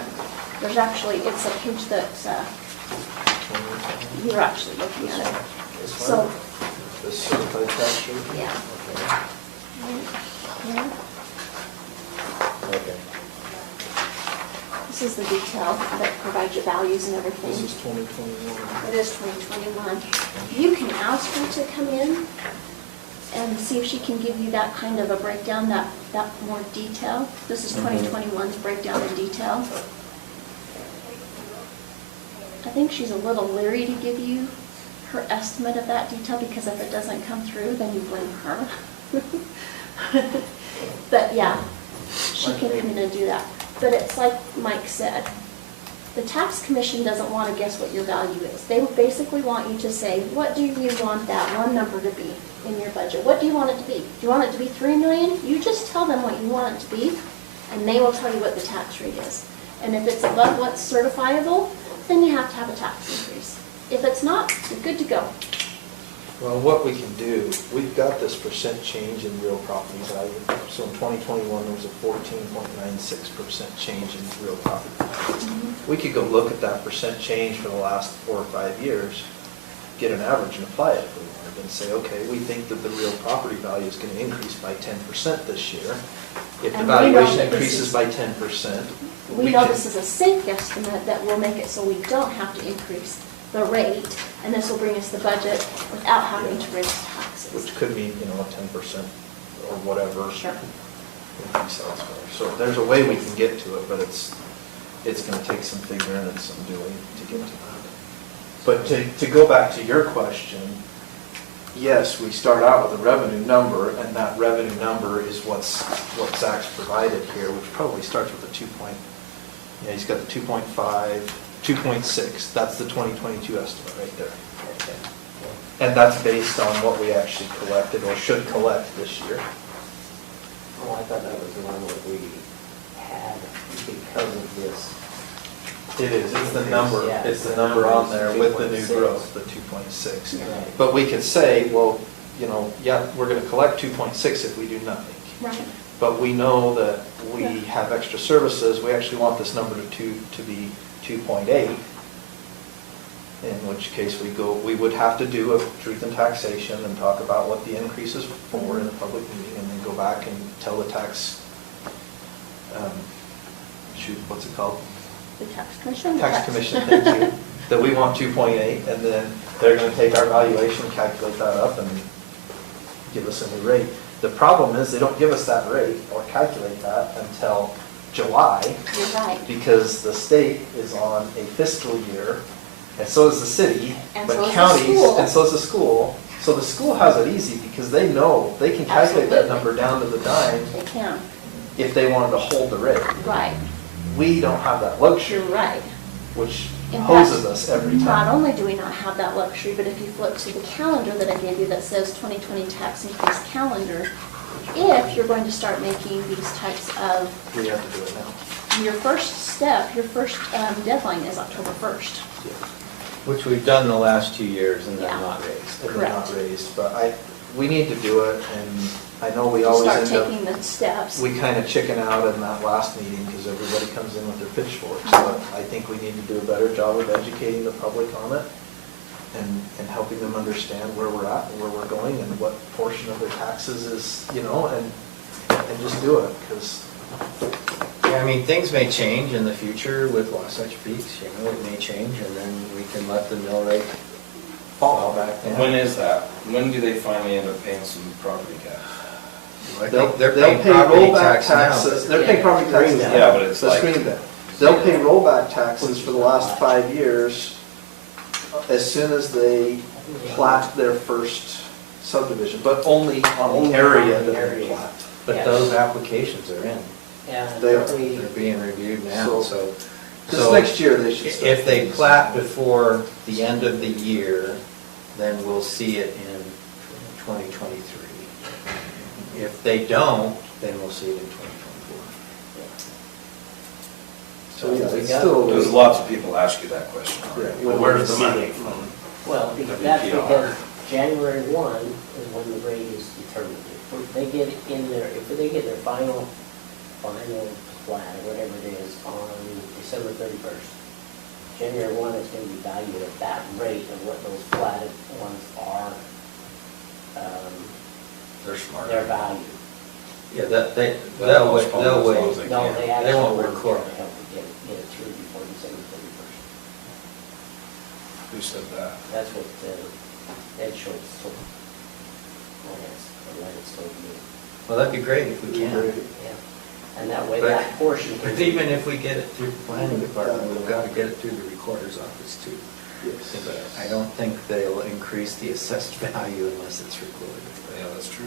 there's actually, it's a page that you're actually looking at it. This So, one? The certified tax rate? yeah. Yeah. Okay. This is the detail that provides your values and This everything. is 2021. It is 2021. You can ask her to come in and see if she can give you that kind of a breakdown, that more detail. This is 2021's breakdown in detail. I think she's a little leery to give you her estimate of that detail because if it doesn't come through, then you blame her. But yeah, she can come in and do that. But it's like Mike said, the tax commission doesn't want to guess what your value is. They basically want you to say, what do you want that one number to be in your budget? What do you want it to be? Do you want it to be 3 million? You just tell them what you want it to be, and they will tell you what the tax rate is. And if it's above what's certifiable, then you have to have a tax increase. If it's not, you're good to go. Well, what we can do, we've got this percent change in real property value. So in 2021, there was a 14.96% change in real property value. We could go look at that percent change for the last 4 or 5 years get an average and apply it if we wanted, and say, okay, we think that the real property value is gonna increase by 10% this year. If the And we know valuation that this increases is- by 10%, We know can- this is a safe guesstimate that will make it so we don't have to increase the rate, and this will bring us the budget without having to raise taxes. which could mean, you know, a 10% or whatever. Sure. Increase elsewhere. So there's a way we can get to it, but it's gonna take some figuring and some doing to get to that. But to go back to your question, yes, we start out with a revenue number, and that revenue number is what Zach's provided here, which probably starts with a 2 point, yeah, he's got the 2.5, 2.6, that's the 2022 estimate right there. And that's based on what we actually collected or should collect this year. Oh, I thought that was the one that we had because of this. It is, it's the number, Yeah, it's the number on there with the new 2.6. growth, the 2.6. Right. But we could say, well, you know, yeah, we're gonna collect 2.6 if we do nothing. Right. But we know that we Yeah. have extra services, we actually want this number to be 2.8. In which case we would have to do a truth in taxation and talk about what the increase is for in a public meeting, and then go back and tell the tax, what's it called? The tax commission? Tax commission, thank you, that we want 2.8, and then they're gonna take our valuation, calculate that up, and give us a new rate. The problem is, they don't give us that rate or calculate that until July, You're right. because the state is on a fiscal year, and so is the city, And but so is the counties, school. and so is the school. So the school has it easy, because they know, they can calculate that Absolutely. number down to the dime They can. if they wanted to hold the rate. Right. We don't have that luxury, You're right. which In hoses fact, us every Not time. only do we not have that luxury, but if you flip to the calendar that I gave you that says 2020 tax increase calendar, if you're going to start making these types of, We have to do it now. your first step, your first deadline is October 1st. Which we've done the last 2 years and they're Yeah. not raised. And they're not Correct. raised, but we need to do it, and I know we To always start end up, taking the steps. we kind of chicken out in that last meeting, because everybody comes in with their pitchforks, but I think we need to do a better job of educating the public on it, and helping them understand where we're at, and where we're going, and what portion of their taxes is, you know, and just do it, because Yeah, I mean, things may change in the future with Wasatch Peaks, you know, it may change, and then we can let the mill rate fall back down. When is that? When do they finally end up paying some property tax? I they'll think they're they'll paying pay property rollback tax now. taxes, they're paying property taxes now. Yeah, but it's Let's like- screen that. They'll pay rollback taxes for the last 5 years as soon as they plat their first subdivision, but only on Only the on area the that they area. plat. But Yeah. those applications are in, And They- we, they're being reviewed now, So- so. This so next year, they should start. If they plat before the end of the year, then we'll see it in 2023. If they don't, then we'll see it in 2024. So, yeah, We it's got- still. Because lots of people ask you that question already. Yeah, Well, where's the money from? well, that's because January 1 is when the rate is determined. If they get in there, if they get their final plat, or whatever it is, on December 31st, January 1 is going to be valued at that rate of what those platted ones are, They're smart. their value. Yeah, they'll wait, They'll postpone they'll as long wait. as they No, can. they They actually won't work record. to help get it through before December 31st. Who said that? That's what Ed Schultz told me. Lance told me. Well, that'd be great if we can. Yeah, and that way But- that portion. But even if we get it through the planning department, we've got to get it through the recorder's office too. Yes. I don't think they'll increase the assessed value unless it's recorded. Yeah, that's true.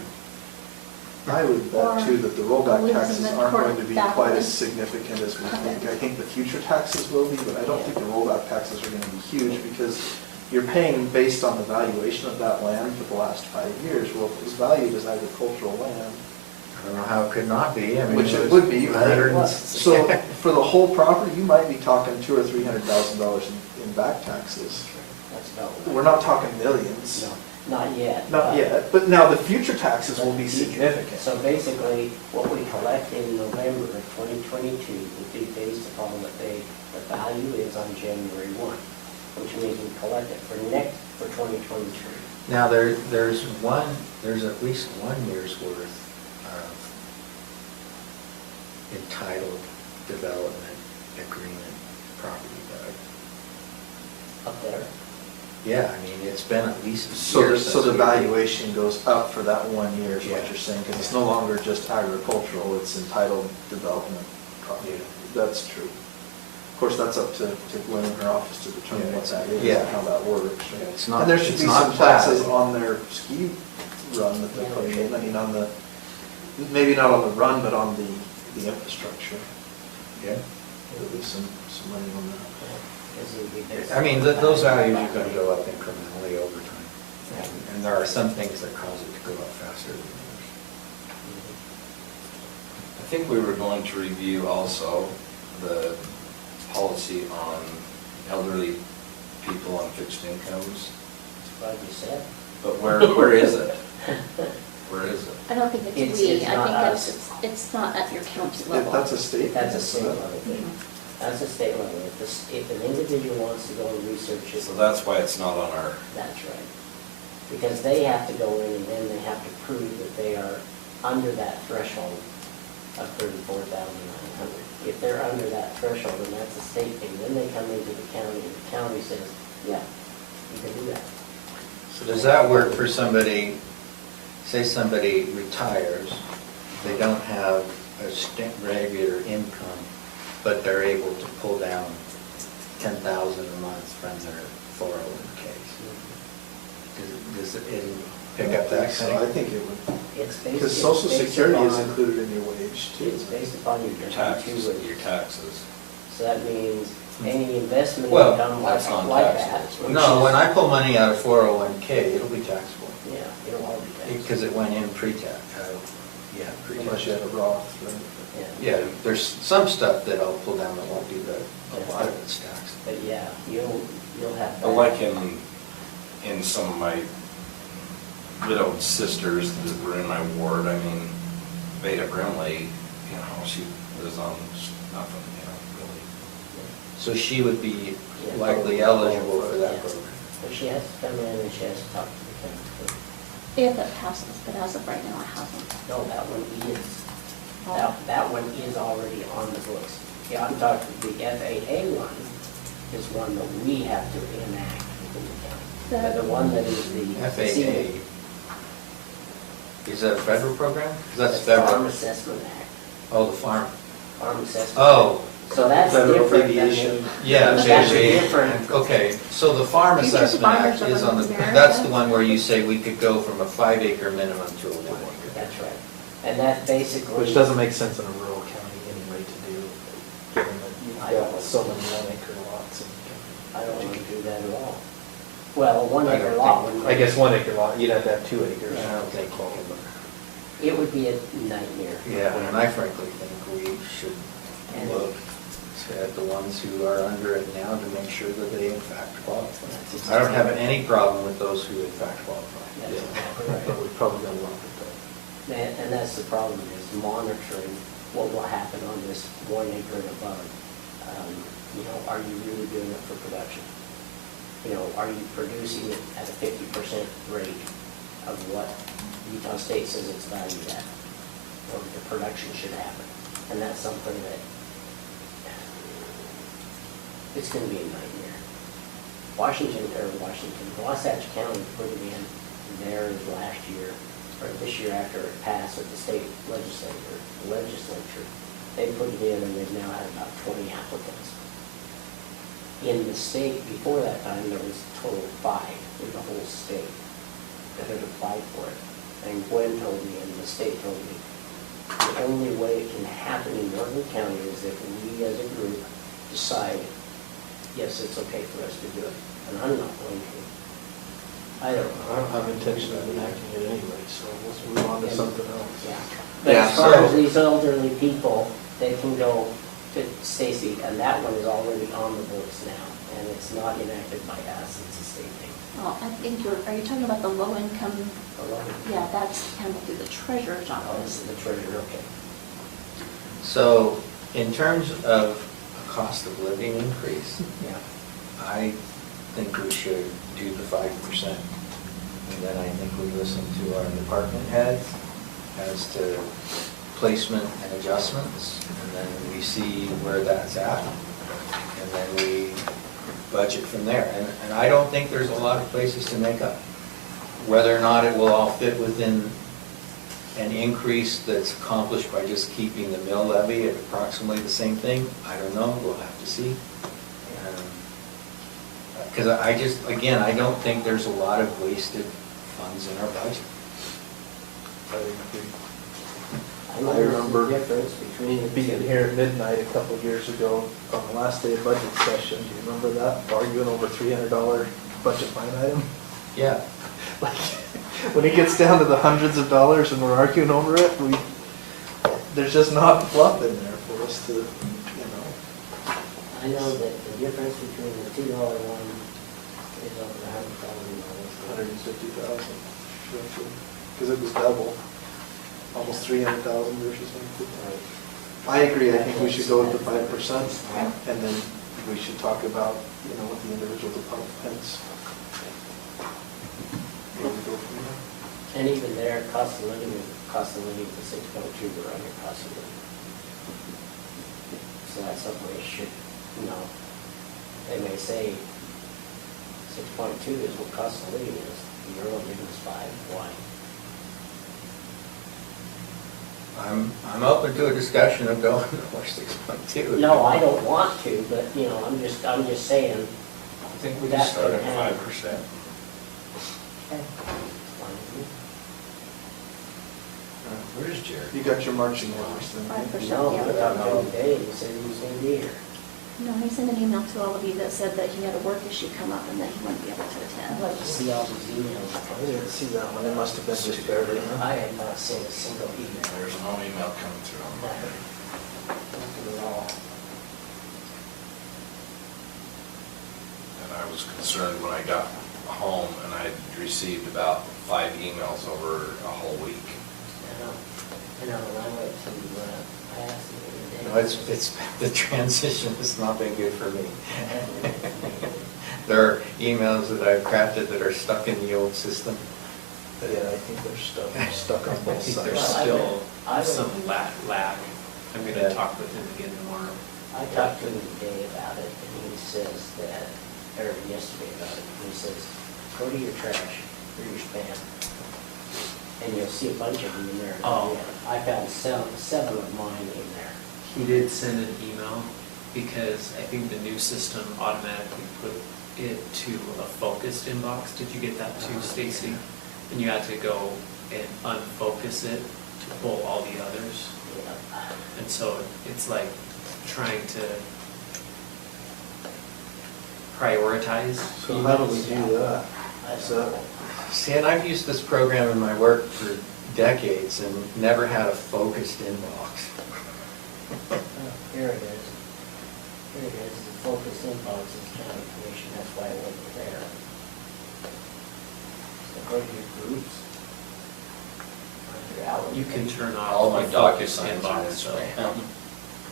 I would bet too that the rollback Lives in taxes the aren't court going to be battle. quite as significant as we think. I think the future taxes will be, but I don't think the rollback taxes are going to be huge, because you're paying based on the valuation of that land for the last 5 years. Well, if it was valued as agricultural land, I don't know how it could not be. I mean, which it would be, right? so for the whole property, you might be talking $200,000 or $300,000 in back taxes. That's about. We're not talking millions. No, not yet. Not yet, but now the future taxes will be Future. significant. So basically, what we collect in November of 2022 would be based upon what the value is on January 1. which means we collect it for 2023. Now, there's at least 1 year's worth of entitled development agreement property value. Up there. Yeah, I mean, it's been at least a So year the, since so the we- valuation goes up for that 1 year is what Yeah. you're saying, because it's no longer just agricultural, it's entitled development property. Yeah. That's true. Of course, that's up to Gwen in her office to determine what that is Yeah. and how that works. Yeah, it's not- And there should it's be not some taxes bad. on their ski run that they're Yeah, putting there in, I should mean, on the, maybe not on the run, but on the infrastructure. Yeah. There'll be some money on that. Because it would be based I mean, on those values value. are going to go up incrementally over time. And there are some things that cause it to go up faster than others. I think we were going to review also the policy on elderly people on fixed incomes, That's what you said. but where is it? Where is it? I don't think it's It's- we, it's I not think us. it's not at your county If level. that's a state. That's a thing, state so level thing. That's a state level. If an individual wants to go and research it. So that's why it's not on our, That's right. Because they have to go in and then they have to prove that they are under that threshold of 34,900. If they're under that threshold, then that's a state thing. Then they come into the county and the county says, yeah, you can do that. So does that work for somebody, say somebody retires, they don't have a regular income, but they're able to pull down 10,000 a month from their 401ks? Does it pick up that So thing? I think it would, It's based. because it's Social based Security is upon- included in your wage too. It's based upon your your W-2 taxes, wage. your taxes. So that means any investment Well, income that's like that. non-taxable. which No, is- when I pull money out of 401k, it'll be taxable, Yeah, it'll all be taxed. because it went in pre-tax. Yeah, Unless you pre-tax. have a Roth, right? Yeah, there's some stuff that I'll pull down that won't be, but a lot of it's taxed. But yeah, you'll have. But like in some of my widowed sisters that were in my ward, I mean, Veda Brimley, you know, she was on nothing, you know, really. So she would be Yeah. likely eligible for that Yeah. program. But she has to come in and she has to talk to the county. If it passes, but as of right now, it hasn't. No, that one is. Oh. That one is already on the books. Yeah, I'm talking, the FAA one is one that we have to enact within the county. But the one that is the. FAA, is that a federal program? 'Cause that's Farm federal. Assessment Act, Oh, the farm. Farm Assessment. Oh, So that's Federal different than aviation. yeah. That's maybe. different. Okay, so the farm You took the assessment farmers act of is on the, America? that's the one where you say we could go from a 5-acre minimum to a 1 acre. That's right. And that basically. Which doesn't make sense in a rural county anyway to do, given that you've got so many 1 acre lots. I don't want to do that at all. Well, a 1 I acre don't lot think- would. I guess 1 acre lot, you'd have to have 2 acres. I don't think you It would be a nightmare. can. Yeah, and I frankly think we should look at the ones who are under it now to make sure that they in fact qualify. I don't have any problem with those who in fact qualify. That's exactly But right. we've probably got a lot of that. And that's the problem, is monitoring what will happen on this 1 acre and above. You know, are you really doing it for production? You know, are you producing it at a 50% rate of what Utah State says it's valued at? Or the production should happen. And that's something that, it's gonna be a nightmare. Wasatch County put it in theirs last year, or this year after it passed at the state legislature. They put it in and they've now had about 20 applicants. In the state, before that time, there was a total of 5 in the whole state that had applied for it. And Gwen told me, and the state told me, the only way it can happen in Northern County is if we as a group decide, yes, it's okay for us to do it. And I'm not going to. I don't know. I don't have intention of enacting it anyway, so let's move on to something else. Yeah. But Yeah, as far so- as these elderly people, they can go to Stacy, and that one is already on the books now, and it's not enacted by us, it's a state thing. Well, I think are you talking about the low income? Alone. Yeah, that's handled through the treasurer's Oh, this office. is the treasurer, okay. So in terms of a cost of living increase, Yeah. I think we should do the 5%. And then I think we listen to our department heads as to placement and adjustments, and then we see where that's at, and then we budget from there. And I don't think there's a lot of places to make up. Whether or not it will all fit within an increase that's accomplished by just keeping the mill levy at approximately the same thing, I don't know, we'll have to see. Because I just, again, I don't think there's a lot of wasted funds in our budget. I agree. I know I there's remember a difference between the being two. here at midnight a couple of years ago on the last day of budget session. Do you remember that? Arguing over $300 budget line item? Yeah. Like, when it gets down to the hundreds of dollars and we're arguing over it, there's just not fluff in there for us to, I know that the difference between the $2 one is over $100,000. 150,000, because it was double, almost 300,000 versus 150. I agree, I think we should go with the 5%, and then we should talk about, what the individual departments. Where we go from there. And even there, cost of living to 6.2, we're under cost of living. So that's something we should, they may say 6.2 is what cost of living is, you're only giving us 5, why? I'm open to a discussion of going for 6.2. No, I don't want to, but, I'm just saying. I think we That just start could at happen. 5%. Where's Jerry? You got your marching orders then? 5%. No, Yeah. I talked to him today, and he said he was gonna be here. No, he sent an email to all of you that said that he had a work issue come up and that he wouldn't be able to I'd attend. like to see all these emails. I didn't see that one, it must have been just buried, huh? I had not seen a single email. There's no email coming through on mine. Nothing at all. And I was concerned when I got home and I received about 5 emails over a whole week. And when I went to, I asked him the No, other day. it's, the transition has not been good for me. There are emails that I've crafted that are stuck in the old system. Yeah, I think they're stuck on I both think sides. There's Well, still I would- some lag. I'm Yeah. gonna talk with him again tomorrow. I talked to him today about it, and he says that, or yesterday about it, and he says, go to your trash or your spam, and you'll see a bunch of them in there. Oh. I found seven of mine in there. He did send an email because I think the new system automatically put it to a focused inbox. Did you get that too, Stacy? And you had to go and unfocus it to pull all the others. Yeah. And so it's like trying to prioritize. So how do we do that? I don't So, know. See, and I've used this program in my work for decades and never had a focused inbox. Here it is. Here it is, the focus inbox is county commission, that's why it wasn't there. So go to your groups. Under Allen. You can turn All off my the focus DocuSigns are in inbox, so. spam.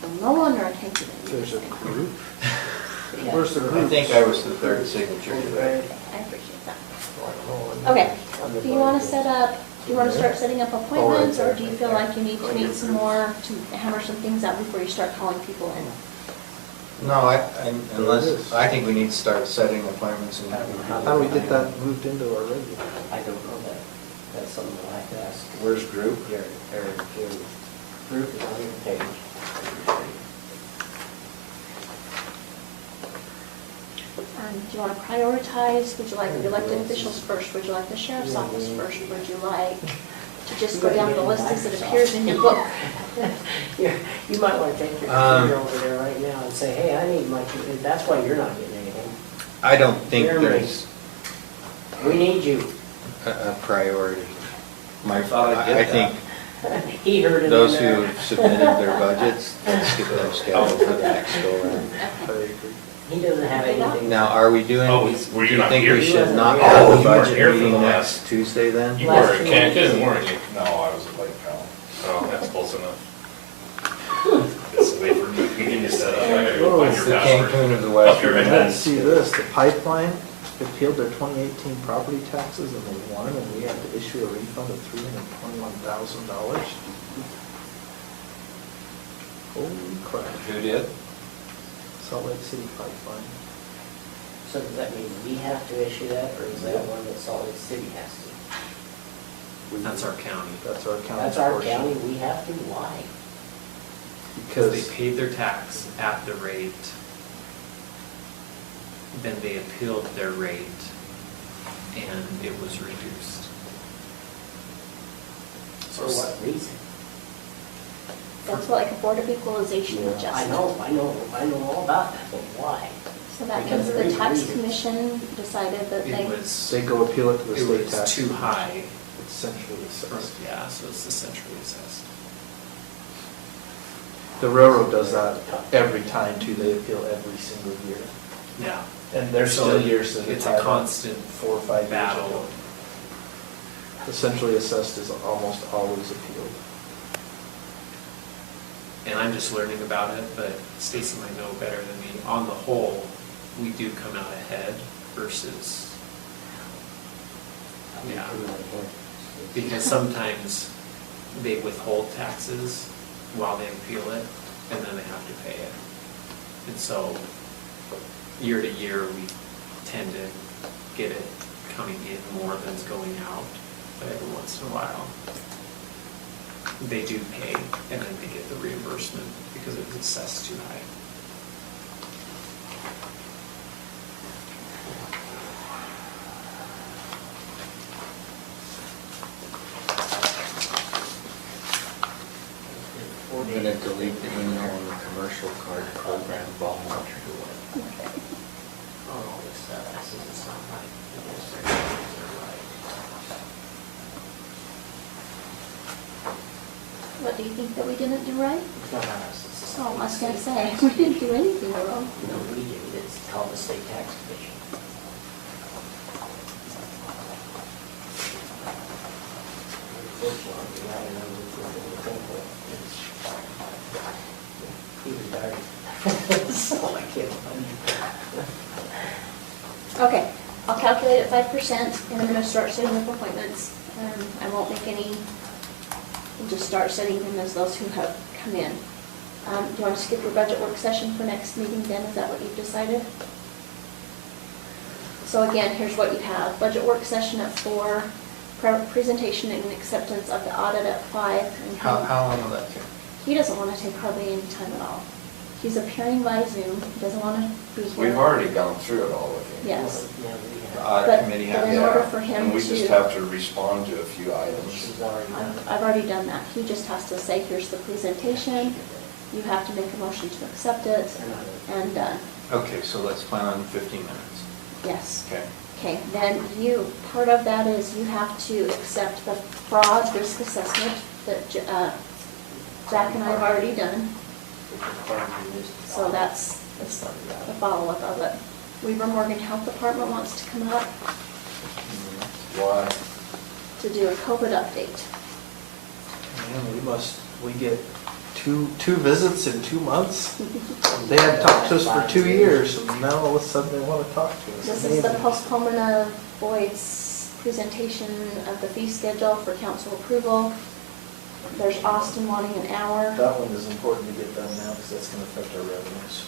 Well, no wonder I can't get it. there's a group? Yeah. Where's the I group? think I was the third signature today. I appreciate that. Okay, do you want to start setting up appointments, or do you feel like you need to meet some more to hammer some things out before you start calling people in? No, unless, I think we need to start setting appointments and How do we get that moved into our regular? I don't know that. That's something I'll have to ask. Where's group? Your group is on your page. Do you want to prioritize, would you like the elected officials first, would you like the sheriff's office first, would you like to just go down the list as it appears in your book? You might want to take your computer over there right now and say, hey, I need my, that's why you're not getting anything. I don't think Jeremy. there's We need you. a priority. I thought I'd get I think He heard it in those there. who submitted their budgets, let's get them scheduled for the next go around. I agree. He doesn't have anything. Now, are we doing, Oh, do were you you not think here? we should not Oh, have you a weren't budget here for meeting the next Tuesday then? You Last were two at Kansas, weeks. weren't you? No, I was at Lake Powell. Oh, that's close enough. It's late for me. you set up. I gotta Whoa. go It's find the your password. Cancun of the West. Up here, right Let's see this, the pipeline appealed their 2018 property taxes and they won, and we had to issue a refund of $321,000. Holy crap. Who did? Salt Lake City pipeline. So does that mean we have to issue that, or is that Yeah. one that Salt Lake City has to? That's our county. That's our county. That's our portion. county, we have to, why? Because Because they paid their tax at the rate, then they appealed their rate, and it was reduced. For what reason? That's what, like a Board of Equalization Yeah. adjustment. I know all about that, but why? So that Because means there the is tax reasons. commission decided that It they, was, they go appeal it to the it state was tax. too high. It's centrally assessed. Yeah, so it's essentially assessed. The railroad does that every time too, they appeal every single year. Yeah. And there's So still years that it's have a had constant 4 or 5 years battle. ago. Essentially assessed is almost always appealed. And I'm just learning about it, but Stacy might know better than me. On the whole, we do come out ahead versus, yeah. Because sometimes they withhold taxes while they appeal it, and then they have to pay it. And so, year to year, we tend to get it coming in more than it's going out, but every once in a while, they do pay, and then they get the reimbursement because it was assessed too high. We're gonna delete the email on the commercial card program ball. Oh, this stuff, this is not right. Yes, they're right. what do you think that we didn't do right? It's not us, it's the state. Oh, I was gonna say, we didn't do anything wrong. No, we do, it's called the state tax commission. Unfortunately, we have a number of people. He retired. So I can't find you. Okay, I'll calculate at 5%, and I'm gonna start setting up appointments. I won't make any, we'll just start setting them as those who have come in. Do you want to skip your budget work session for next meeting then? Is that what you've decided? So again, here's what you have. Budget work session at 4, presentation and acceptance of the audit at 5. And How long will that take? he doesn't want to take hardly any time at all. He's appearing by Zoom, he doesn't want to be here. We've already gone through it all with him. Yes. Yeah, we The have. audit But- committee but has. in order for him And we just to- have to respond to a few items. She's already done. I've already done that. He just has to say, here's the presentation, you have to make a motion to accept it, and done. Okay, so let's plan on 15 minutes. Yes. Okay. Okay, then you, part of that is you have to accept the fraud risk assessment that Zach and I have already done. So that's the follow-up of it. Weaver Morgan Health Department wants to come up Why? to do a COVID update. Man, we get two visits in 2 months? They hadn't talked to us for 2 years, and now all of a sudden they want to talk to us. This is the postponement of Boyd's presentation of the fee schedule for council approval. There's Austin wanting an hour. That one is important to get done now, because that's going to affect our revenues.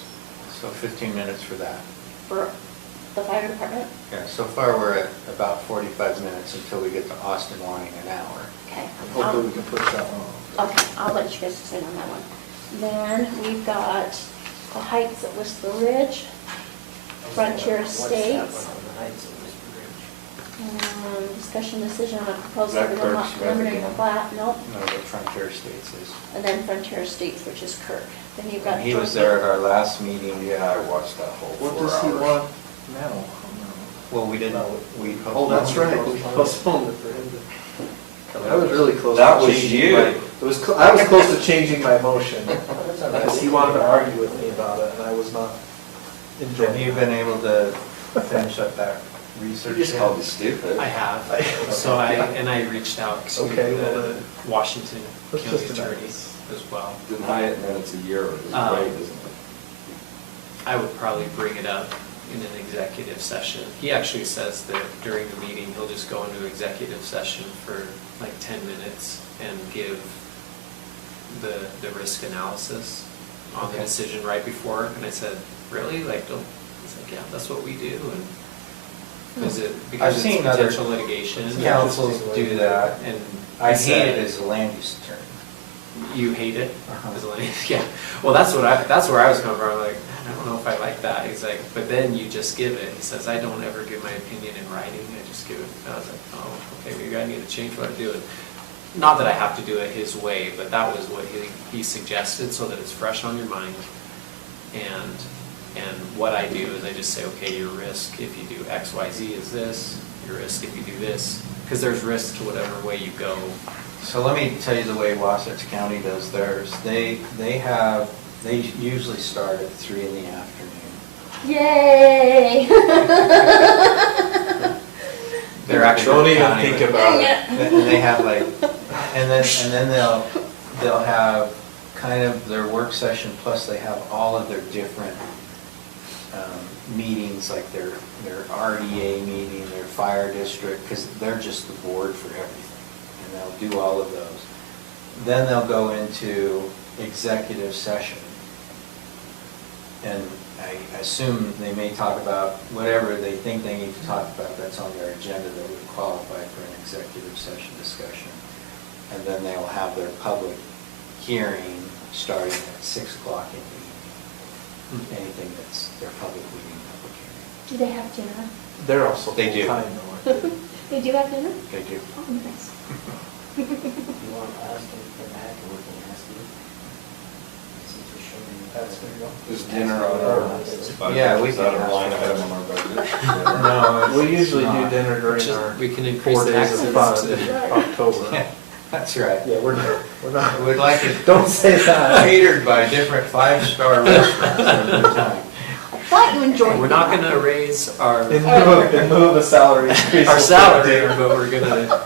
So 15 minutes for that. For the fire department? Yeah, so far we're at about 45 minutes until we get to Austin wanting an hour. Okay. Hopefully we can push that one off. Okay, I'll let you guys decide on that one. Then we've got the Heights at Wistful Ridge, Frontier Estates, discussion decision on a proposal That for the Kirk's preliminary revenue. plat, nope. No, the Frontier States is. And then Frontier Estates, which is Kirk. Then you've got. And he was there at our last meeting. Yeah, I watched that whole 4 What hours. does he want now? Well, we didn't, No. we. Oh, that's right, we postponed it for him to. I was really close to That was changing you. I was close to changing my motion, because he wanted to argue with me about it, and I was not enjoying Have it. you been able to finish up that research? You just yet? called me stupid. I have, so I reached out to Okay, well, the then, Washington let's County just deny Attorney this. as well. Deny it and then it's a year, it's Um, great, isn't it? I would probably bring it up in an executive session. He actually says that during the meeting, he'll just go into executive session for like 10 minutes and give the risk analysis on the Okay. decision right before. And I said, really? Like, don't, he's like, yeah, that's what we do. And because it's seen other potential litigation. councils do that, And I he hate said- it as a land use attorney. You hate it? Uh-huh. As a lady? Yeah. Well, that's where I was coming from. I'm like, man, I don't know if I like that. He's like, but then you just give it. He says, I don't ever give my opinion in writing. I just give it. And I was like, oh, okay, maybe I need to change what I'm doing. Not that I have to do it his way, but that was what he suggested so that it's fresh on your mind. And what I do is I just say, okay, your risk if you do X, Y, Z is this. Your risk if you do this. Because there's risk to whatever way you go. So let me tell you the way Wasatch County does theirs. They usually start at 3 in the afternoon. Yay! They're actually Don't even counting think it. about it. And they have like, and then they'll have kind of their work session, plus they have all of their different meetings, like their RDA meeting, their fire district, because they're just the board for everything. And they'll do all of those. Then they'll go into executive session. And I assume they may talk about whatever they think they need to talk about that's on their agenda that would qualify for an executive session discussion. And then they'll have their public hearing starting at 6 o'clock in the evening. Anything that's their public meeting, public hearing. Do they have dinner? They're also They do. full-time though, aren't they? They do have dinner? They do. Oh, nice. You want us to come back and we can ask you? Since you're showing the That's there you go. Is dinner on our budget? Yeah, we Is that can a line ask for item that. on our budget? No, We usually do not. dinner during Just- our we can increase 4 days taxes of fun to- in October. Yeah, that's right. Yeah, we're not. We'd like it Don't say that. catered by different 5-star restaurants every time. I thought you enjoyed We're not gonna raise our In lieu of a salary increase. our we'll salary, take dinner. but we're gonna.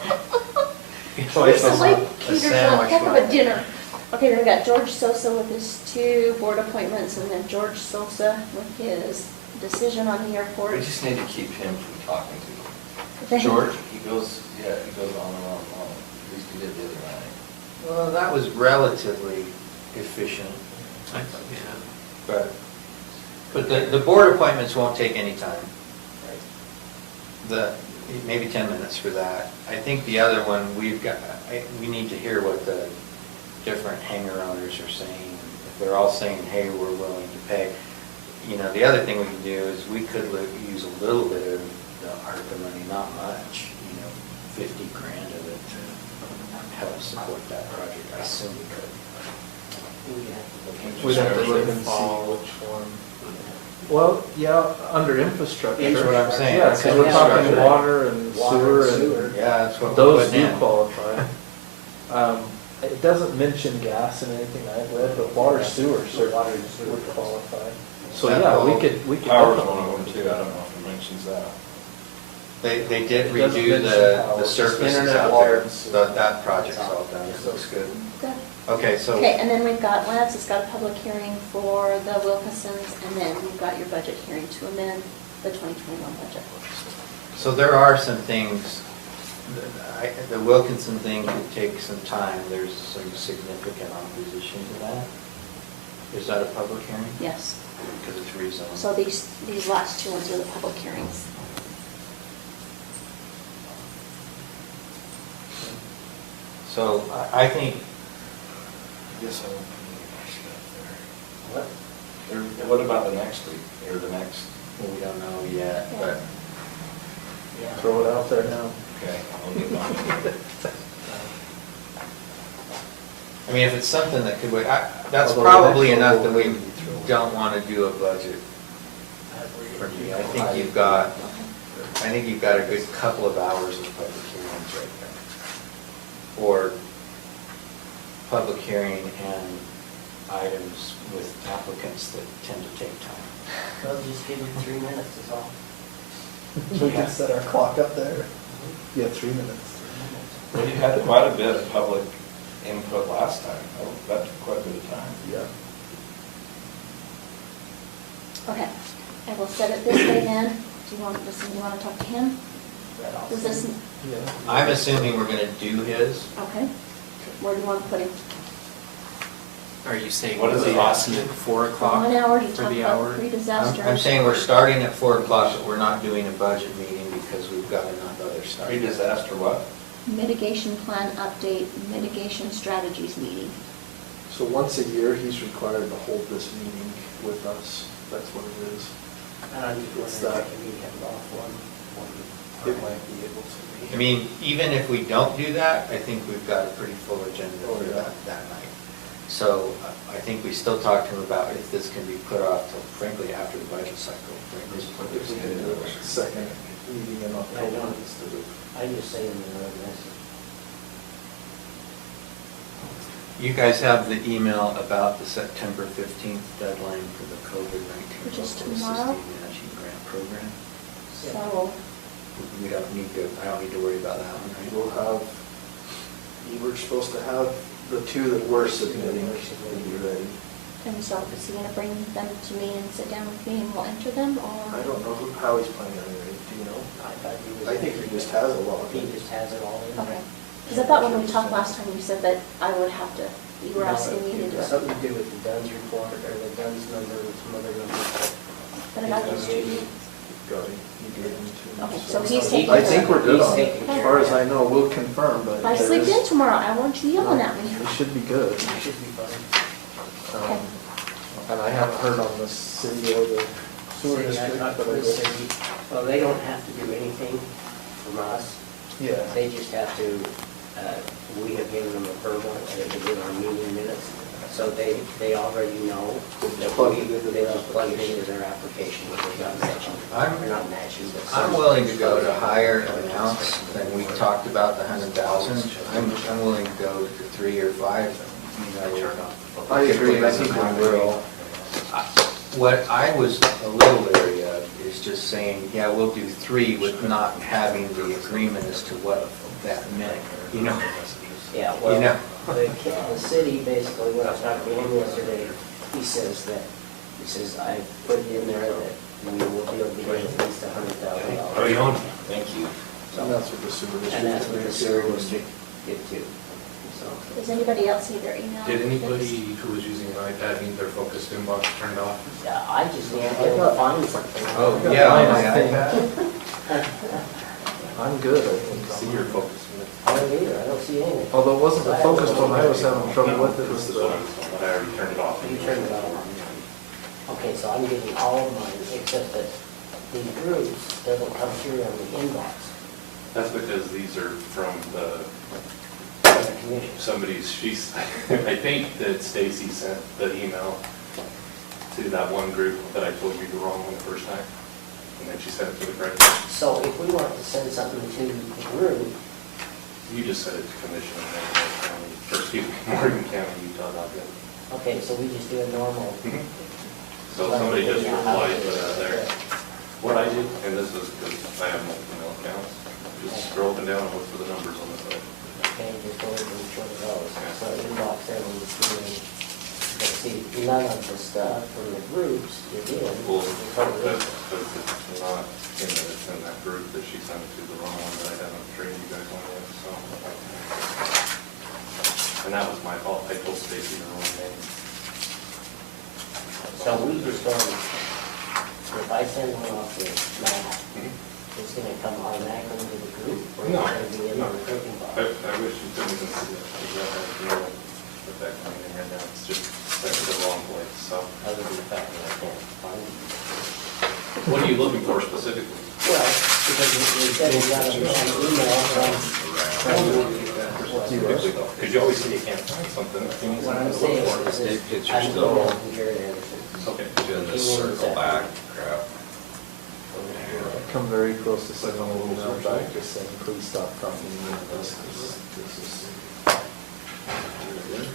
Choice It's of like a caters a sandwich heck of a line. dinner. Okay, then we got George Sosa with his 2 board appointments, and then George Sosa with his decision on the airport. We just need to keep him from talking to you. Then- George? He goes on and on and on. At least he did the other night. Well, that was relatively efficient, I thought, yeah. but the board appointments won't take any time. Maybe 10 minutes for that. I think the other one, we need to hear what the different hangar owners are saying. If they're all saying, hey, we're willing to pay. You know, the other thing we can do is we could use a little bit of the ARPA money, not much, 50 grand of it to help support that project. I assume we could. We'd have to look and see which one. Well, yeah, under infrastructure. That's what I'm saying. Yeah, because we're talking Infrastructure. water and sewer and Yeah, that's what we're those putting do in. qualify. It doesn't mention gas in anything I've read, but water sewer certainly would qualify. So That yeah, all- we could. Power's definitely one of them do too, I that. don't know if it mentions that. They did It doesn't redo mention the power, surfaces internet, out water, there. and sewer. That project's all done, it looks good. Good. Okay, so, Okay, and then we've got, Lance has got a public hearing for the Wilkinsons, and then we've got your budget hearing to amend the 2021 budget. so there are some things, the Wilkinson thing could take some time, there's some significant opposition to that. Is that a public hearing? Yes. Because it's rezoned. So these last 2 ones are the public hearings. So I think, I guess I won't put any more stuff What? there. What about the next week, or the next? we don't know yet, but Yeah. Throw it out there now. Okay, I'll get mine. I mean, if it's something that could wait, that's Although the probably next one enough that will we be thrown. don't want to do a budget for you. I think you've got a good couple of hours of public hearings right there. Or public hearing and items with applicants that tend to take time. Well, just give you 3 minutes is all. We can set our clock up there. Yeah, 3 minutes. Well, you had quite a bit of public input last time. That took quite a bit of time. Yeah. Okay, I will set it this way then. Do you want to talk to him? Does this, Yeah. I'm assuming we're gonna do his. okay. Where do you want to put him? Are you saying What is it? crossing at 4 o'clock 1 hour to for talk the about hour? pre-disaster. I'm saying we're starting at 4 o'clock, but we're not doing a budget meeting because we've got enough other stuff. Pre-disaster what? Mitigation plan update, mitigation strategies meeting. So once a year, he's required to hold this meeting with us. That's what it is. I'm just It's wondering that- if we have off one. It might be able to be. I mean, even if we don't do that, I think we've got a pretty full agenda Oh, for yeah. that night. So I think we still talk to him about if this can be put off till frankly after the budget cycle. If we can do a second meeting in October instead of. I just say in the message. You guys have the email about the September 15th deadline for the COVID-19 Which is Local tomorrow? Assisting Managing Grant Program. So, We don't need to, I don't need to worry about that one, right? We'll have, you were supposed to have the two that were submitting will be ready. and so is he going to bring them to me and sit down with me and we'll enter them, or? I don't know how he's planning on it, do you know? I thought he was. I think he just has a lot. He just has it all in. Okay. Because I thought when we talked last time, you said that I would have to, you were No, asking me to do it. Something to do with the DUNS report, or the DUNS number, and some other numbers. But about those two. Got it. You gave him to Okay, him. so he's taking I care think of we're it. good He's on it. taking As care far of as it. I know, we'll confirm, but. If I there sleep is- in tomorrow, I want you yelling at me. We should be good. It should be fine. Um, And I haven't heard on the city or the sewer See, I district, talked but to I the guess. city, well, they don't have to do anything from us. Yeah. They just have to, we have given them a verbal, and it was in our meeting minutes, so they already know that Plug it into they their just plug it application. into their application, but they're not matching. I'm- They're not matching, but. I'm willing to go to higher amounts than we talked about, the 100,000. I'm willing to go to 3 or 5. You know, I agree, I think we will. What I was a little leery of is just saying, yeah, we'll do 3 with not having the agreement as to what that meant, you know? Yeah, You well, know. the city, basically, when I talked to him yesterday, he says, I put it in there that we will be able to get at least $100,000. How are you on? Thank you. And that's what the sewer district. And that's what the sewer district did too. So, Does anybody else see their email? Did anybody who was using an iPad need their focused inbox turned off? yeah, I just need to get them to find something. Oh, yeah, on my I think- iPad. I'm good, I think. See your focus. I don't either, I don't see anything. Although it wasn't the focused one I was having trouble with, it was This is the. what I already turned it off. You turned it on. Okay, so I'm getting all of mine, except that these groups doesn't come through on the inbox. That's because these are from the, The commission. I think that Stacy sent the email to that one group that I told you the wrong one the first time. And then she sent it to the correct one. So if we want to send something to the group, You just sent it to commission in Morgan County, or excuse me, Morgan County, Utah.gov. okay, so we just do a normal. So somebody just replied there. What I did, and this is because I have multiple accounts, just scroll up and down and look for the numbers on the side. Okay, just go over each one of those. So inbox everyone is doing, but see, none of the stuff from the groups is in. Well, the total that's inbox. because it's not in that group that she sent it to, the wrong one that I haven't trained you guys on yet, so. And that was my fault, I told Stacy the wrong name. So we just don't, if I send one off to Matt, it's gonna come automatically to the group? Or No, it's gonna be in no, the grouping box? I wish you couldn't even see that, because I have no, put that coming in right now, it's just, that's the wrong place, so. Other than the fact that I can't find it. What are you looking for specifically? Well, because we said we got an email from. Because you always say you can't find something. What I'm saying is, State pictures I still. emailed from Jared Anderson. Okay. Doing this circle back crap. Come very close to sending a little email back, just saying, please stop copying me on this, because this is.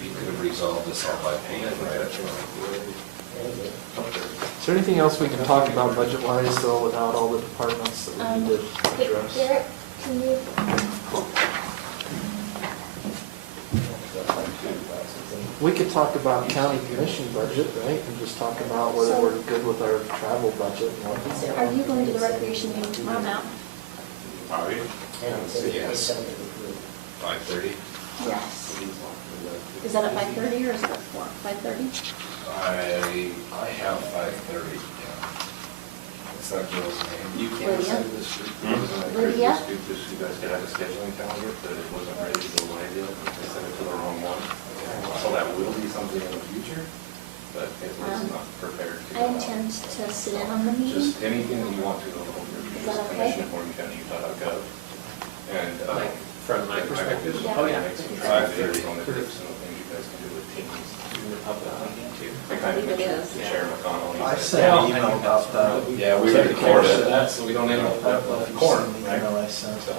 You could have resolved this all by paying, right? Is there anything else we can talk about budget-wise, though, without all the departments that we need to Hey, address? Derek, can you, We could talk about county commission budget, right, and just talk about whether So- we're good with our travel budget and what. Are you going to the recreation meeting tomorrow, Matt? Are you? And it's Yes. 5:30? Yes. Is that at 5:30 or is it at 4? 5:30? I have 5:30, yeah. What's that girl's name? You can Lydia? send this group, Lydia? this group, just so you guys could have a scheduling calendar, but it wasn't ready to go live yet. I sent it to the wrong one. So that will be something in the future, but it was not prepared to go I out. intend to sit in on the meeting. Just anything that you want to, go Is that okay? commission.org.utah.gov. And, Like, from my perspective? Yeah. Oh, yeah. Make some 5:30. on the groups and the things you guys can do with teams. In the public meeting too. I kind of believe it mentioned is. to Sharon McConnell. I he said, sent "Yeah, an email about that. Yeah, we Check recorded the that, so we don't end up I don't know if with you've corn, seen the right? email I sent. So,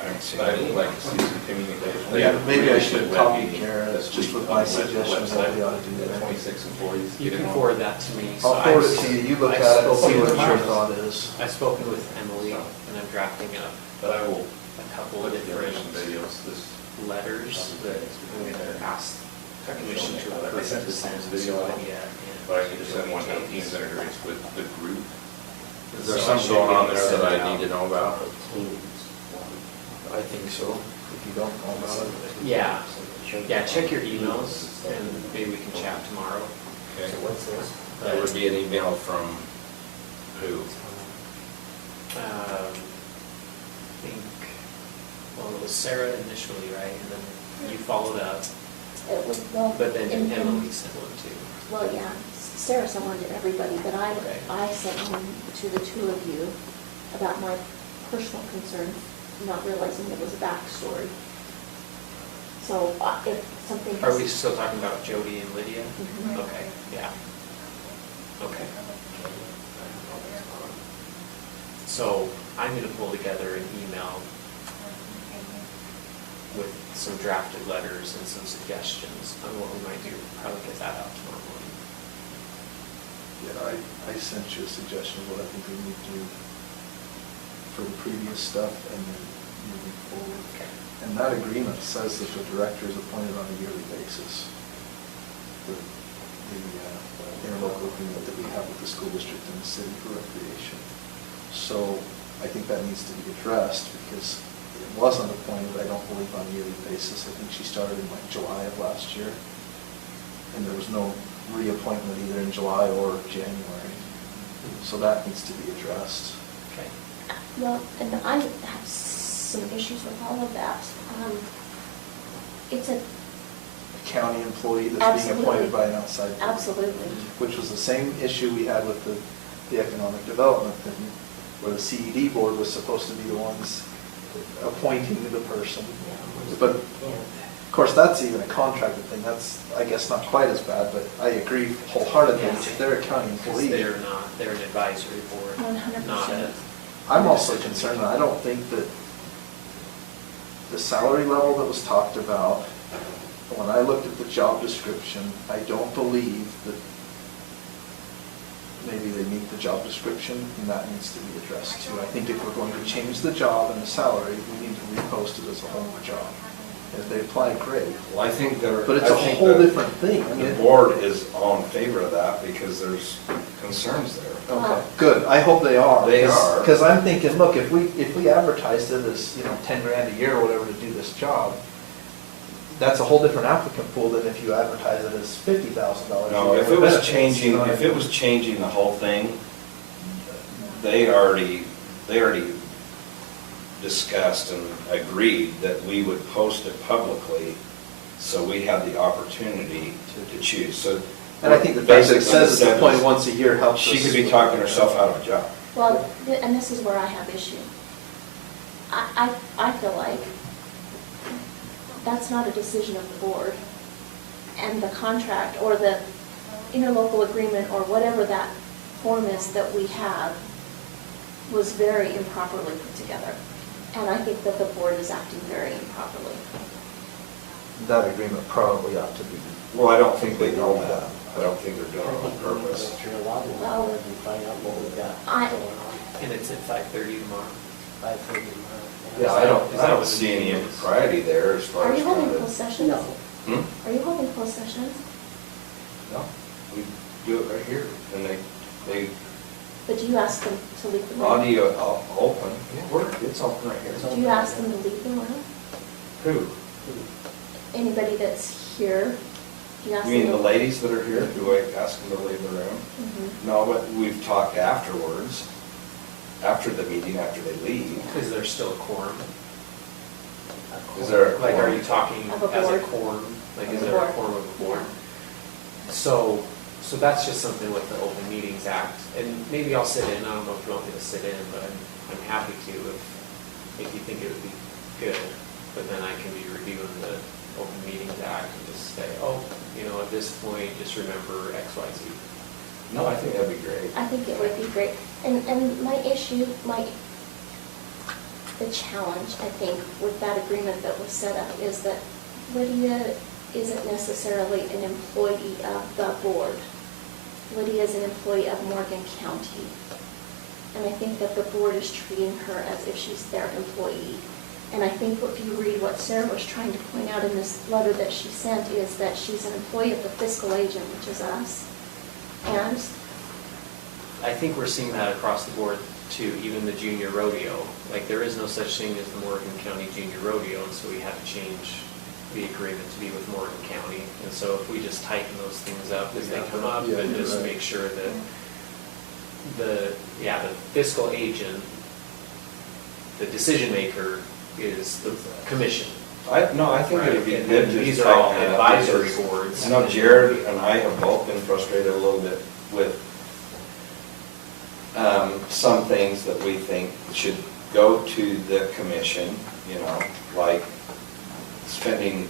I haven't seen but I it. would like to see some communication. Yeah, maybe I should Web copy meeting Kara, this just week with on my the suggestions website. what we ought to do there. 26 employees. You get can in on forward that to me. So I'll forward I've- it to you, you look I've at it and see spoken what with your her. thought is. I've spoken with Emily and I'm drafting up But I will a couple put of together different some videos this. letters that I'm gonna ask commission to I approve sent the this send video out, Lydia and. but I need to send one that Teams integrates with the group. Is there something going on there that I need to know about? I think so, if you don't know about it. Yeah, yeah, check your emails and maybe we can chat tomorrow. Okay. What's this? That would be an email from who? I think, well, it was Sarah initially, right? And then you followed up, It was, well. but then in- Emily sent one too. Well, yeah, Sarah sent one to everybody, but Okay. I sent one to the two of you about my personal concerns, not realizing it was a backstory. So if something. Are has- we still talking about Jody and Lydia? Mhm. Okay, yeah. Okay. So I'm gonna pull together an email with some drafted letters and some suggestions on what we might do. Probably get that out tomorrow morning. Yeah, I sent you a suggestion of what I think we need to do for the previous stuff and then moving forward. Okay. And that agreement says that the director is appointed on a yearly basis. The interlocal agreement that we have with the school district and the city for recreation. So I think that needs to be addressed because it wasn't appointed, I don't believe, on a yearly basis. I think she started in like July of last year. And there was no reappointment either in July or January. So that needs to be addressed. Okay. Well, and I have some issues with all of that. It's a, A county employee that's being Absolutely. appointed by an outside firm. absolutely. Which was the same issue we had with the economic development thing, where the CED board was supposed to be the ones appointing the person. But, of course, that's even a contracted thing, that's, I guess, not quite as bad, but I agree wholeheartedly, Yes. if they're a county Because employee. they're an advisory board, 100%. not a. I'm also concerned, that I don't think that the salary level that was talked about, when I looked at the job description, I don't believe that maybe they meet the job description, and that needs to be addressed too. I think if we're going to change the job and the salary, we need to repost it as a whole job. If they apply, great. Well, I think there. But it's I a think whole the- different thing. I mean, The board is all in favor of that because there's concerns there. Okay, good, I hope they are. They are. Because I'm thinking, look, if we advertised it as, 10 grand a year or whatever to do this job, that's a whole different applicant pool than if you advertise it as $50,000 a No, year. if it was benefits, changing, you know what I if it mean? was changing the whole thing, they already discussed and agreed that we would post it publicly, so we had the opportunity to choose, so. And I think the fact that it basically says it's said appointed is once a year helps us. She could be talking herself out of a job. Well, and this is where I have issue. I feel like that's not a decision of the board. And the contract or the interlocal agreement or whatever that form is that we have was very improperly put together. And I think that the board is acting very improperly. That agreement probably ought to be. Well, I don't think they know that. I don't think they're doing it on purpose. Through a lot of Well, and find out what we've got I- going on. And it's at 5:30 tomorrow. 5:30 tomorrow. Yeah, I don't see any impropriety there as far Are as. you having closed sessions? No. Are you holding closed sessions? No, we do it right here, and they But do you ask them to leave the room? audio open, yeah, it's open right here. Do you ask them to leave the room? Who? Anybody that's here, do you ask You them? mean the to- ladies that are here, do I ask them to leave the room? Mhm. No, but we've talked afterwards, after the meeting, after they leave. Is there still a quorum? Is there? Like, are you talking Of a as a board. quorum? Like, Of is a there a board. quorum of a board? So that's just something with the Open Meetings Act, and maybe I'll sit in, I don't know if you want me to sit in, but I'm happy to if you think it would be good. But then I can be reviewing the Open Meetings Act and just say, oh, at this point, just remember X, Y, Z. No, I think that'd be great. I think it would be great. And my issue, the challenge, I think, with that agreement that was set up is that Lydia isn't necessarily an employee of the board. Lydia is an employee of Morgan County. And I think that the board is treating her as if she's their employee. And I think if you read what Sarah was trying to point out in this letter that she sent is that she's an employee of the fiscal agent, which is us. And I think we're seeing that across the board too, even the junior rodeo. Like, there is no such thing as the Morgan County Junior Rodeo, and so we had to change the agreement to be with Morgan County. And so if we just tighten those things up as they come up, Yeah, and you're just right. make sure that the fiscal agent, the decision maker is the commission. I think it'd be Right, and good then to these just are all tighten that up, advisory because boards. I know Jared and I have both been frustrated a little bit with some things that we think should go to the commission, like spending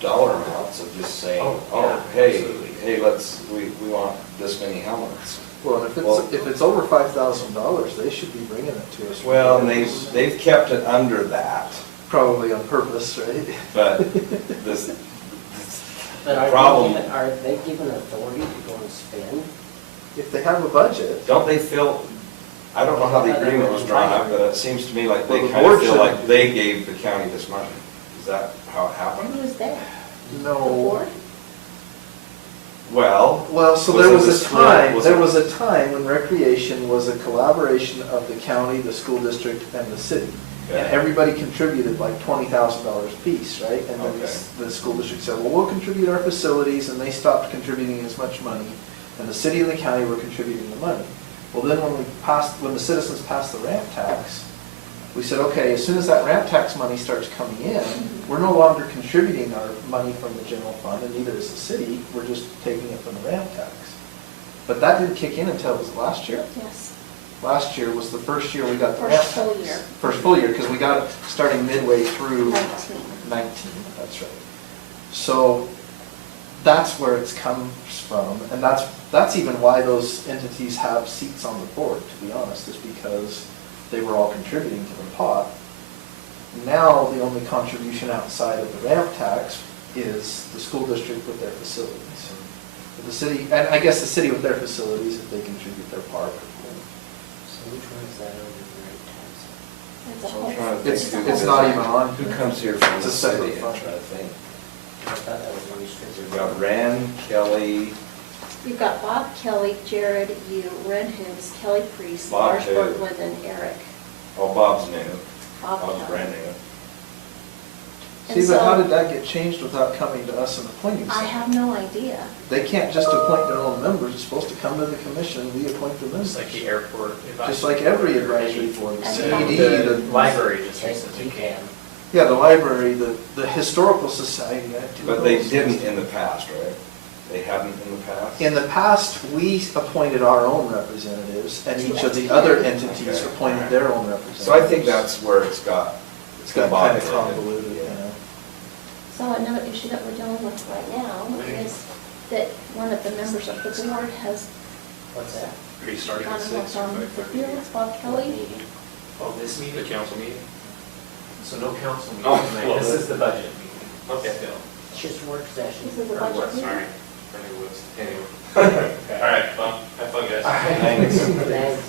dollar amounts of just saying, Oh, yeah, hey, absolutely. we want this many helmets. Well, and Well- if it's over $5,000, they should be bringing it to us. Well, and they've kept it under that, Probably on purpose, right? but this, But the problem, are they given authority to go and spend? If they have a budget, don't they feel, I don't know how the agreement was drawn up, but it seems to me like they Well, the kind of board feel should- like they gave the county this money. Is that how it happened? who was there? The no. board? Well, So Was there it was a a split? time, Was there it- was a time when recreation was a collaboration of the county, the school district, and the city. And Okay. everybody contributed like $20,000 apiece, right? And then Okay. the school district said, well, we'll contribute our facilities, and they stopped contributing as much money. And the city and the county were contributing the money. Well, then when the citizens passed the ramp tax, we said, okay, as soon as that ramp tax money starts coming in, we're no longer contributing our money from the general fund, and neither is the city, we're just taking it from the ramp tax. But that didn't kick in until, was it last year? Yes. Last year was the first year we got the ramp First tax. full year. First full year, because we got it starting midway through 19. 19, that's right. So that's where it's comes from, and that's even why those entities have seats on the board, to be honest, is because they were all contributing to the pot. Now, the only contribution outside of the ramp tax is the school district with their facilities. The city, and I guess the city with their facilities, if they contribute their part. So which one is that under the rate tax? It's a I'm whole- trying to think It's who it's is not it? even on. Who comes here from It's the a separate city? I'm fund. trying to think. I thought that was a restricted. We've got Rand, Kelly, You've got Bob Kelly, Jared, you, Red Hoops, Kelly Priest, Bob Lars who? Berglund, and Eric. oh, Bob's new. Bob Bob's Kelly. brand new. And See, but how so- did that get changed without coming to us and appointing I someone? have no idea. They can't just appoint their own members, it's supposed to come to the commission, we appoint the members. Just like the airport advisory. Just like every advisory board, the And CED, The the, library just Take recently you came. can. yeah, the library, the historical society. I do But they those. didn't in the past, right? They hadn't in the past? In the past, we appointed our own representatives, and each of the other entities Okay. appointed their own representatives. So I think that's where it's got got kind of combobulated. convoluted, Yeah. you know. So another issue that we're dealing with right now is that one of the members of the board has What's that? Are you starting gone at and 6? worked on the fields, Bob What Kelly. meeting? Oh, this The meeting? council meeting? So no council Oh, meeting tonight, well, this that- is the budget meeting. Okay. Still. It's just work session. This is a Or budget what, meeting. sorry. I knew it was, anyway. All right, well, have fun, guys. Thanks. Thanks.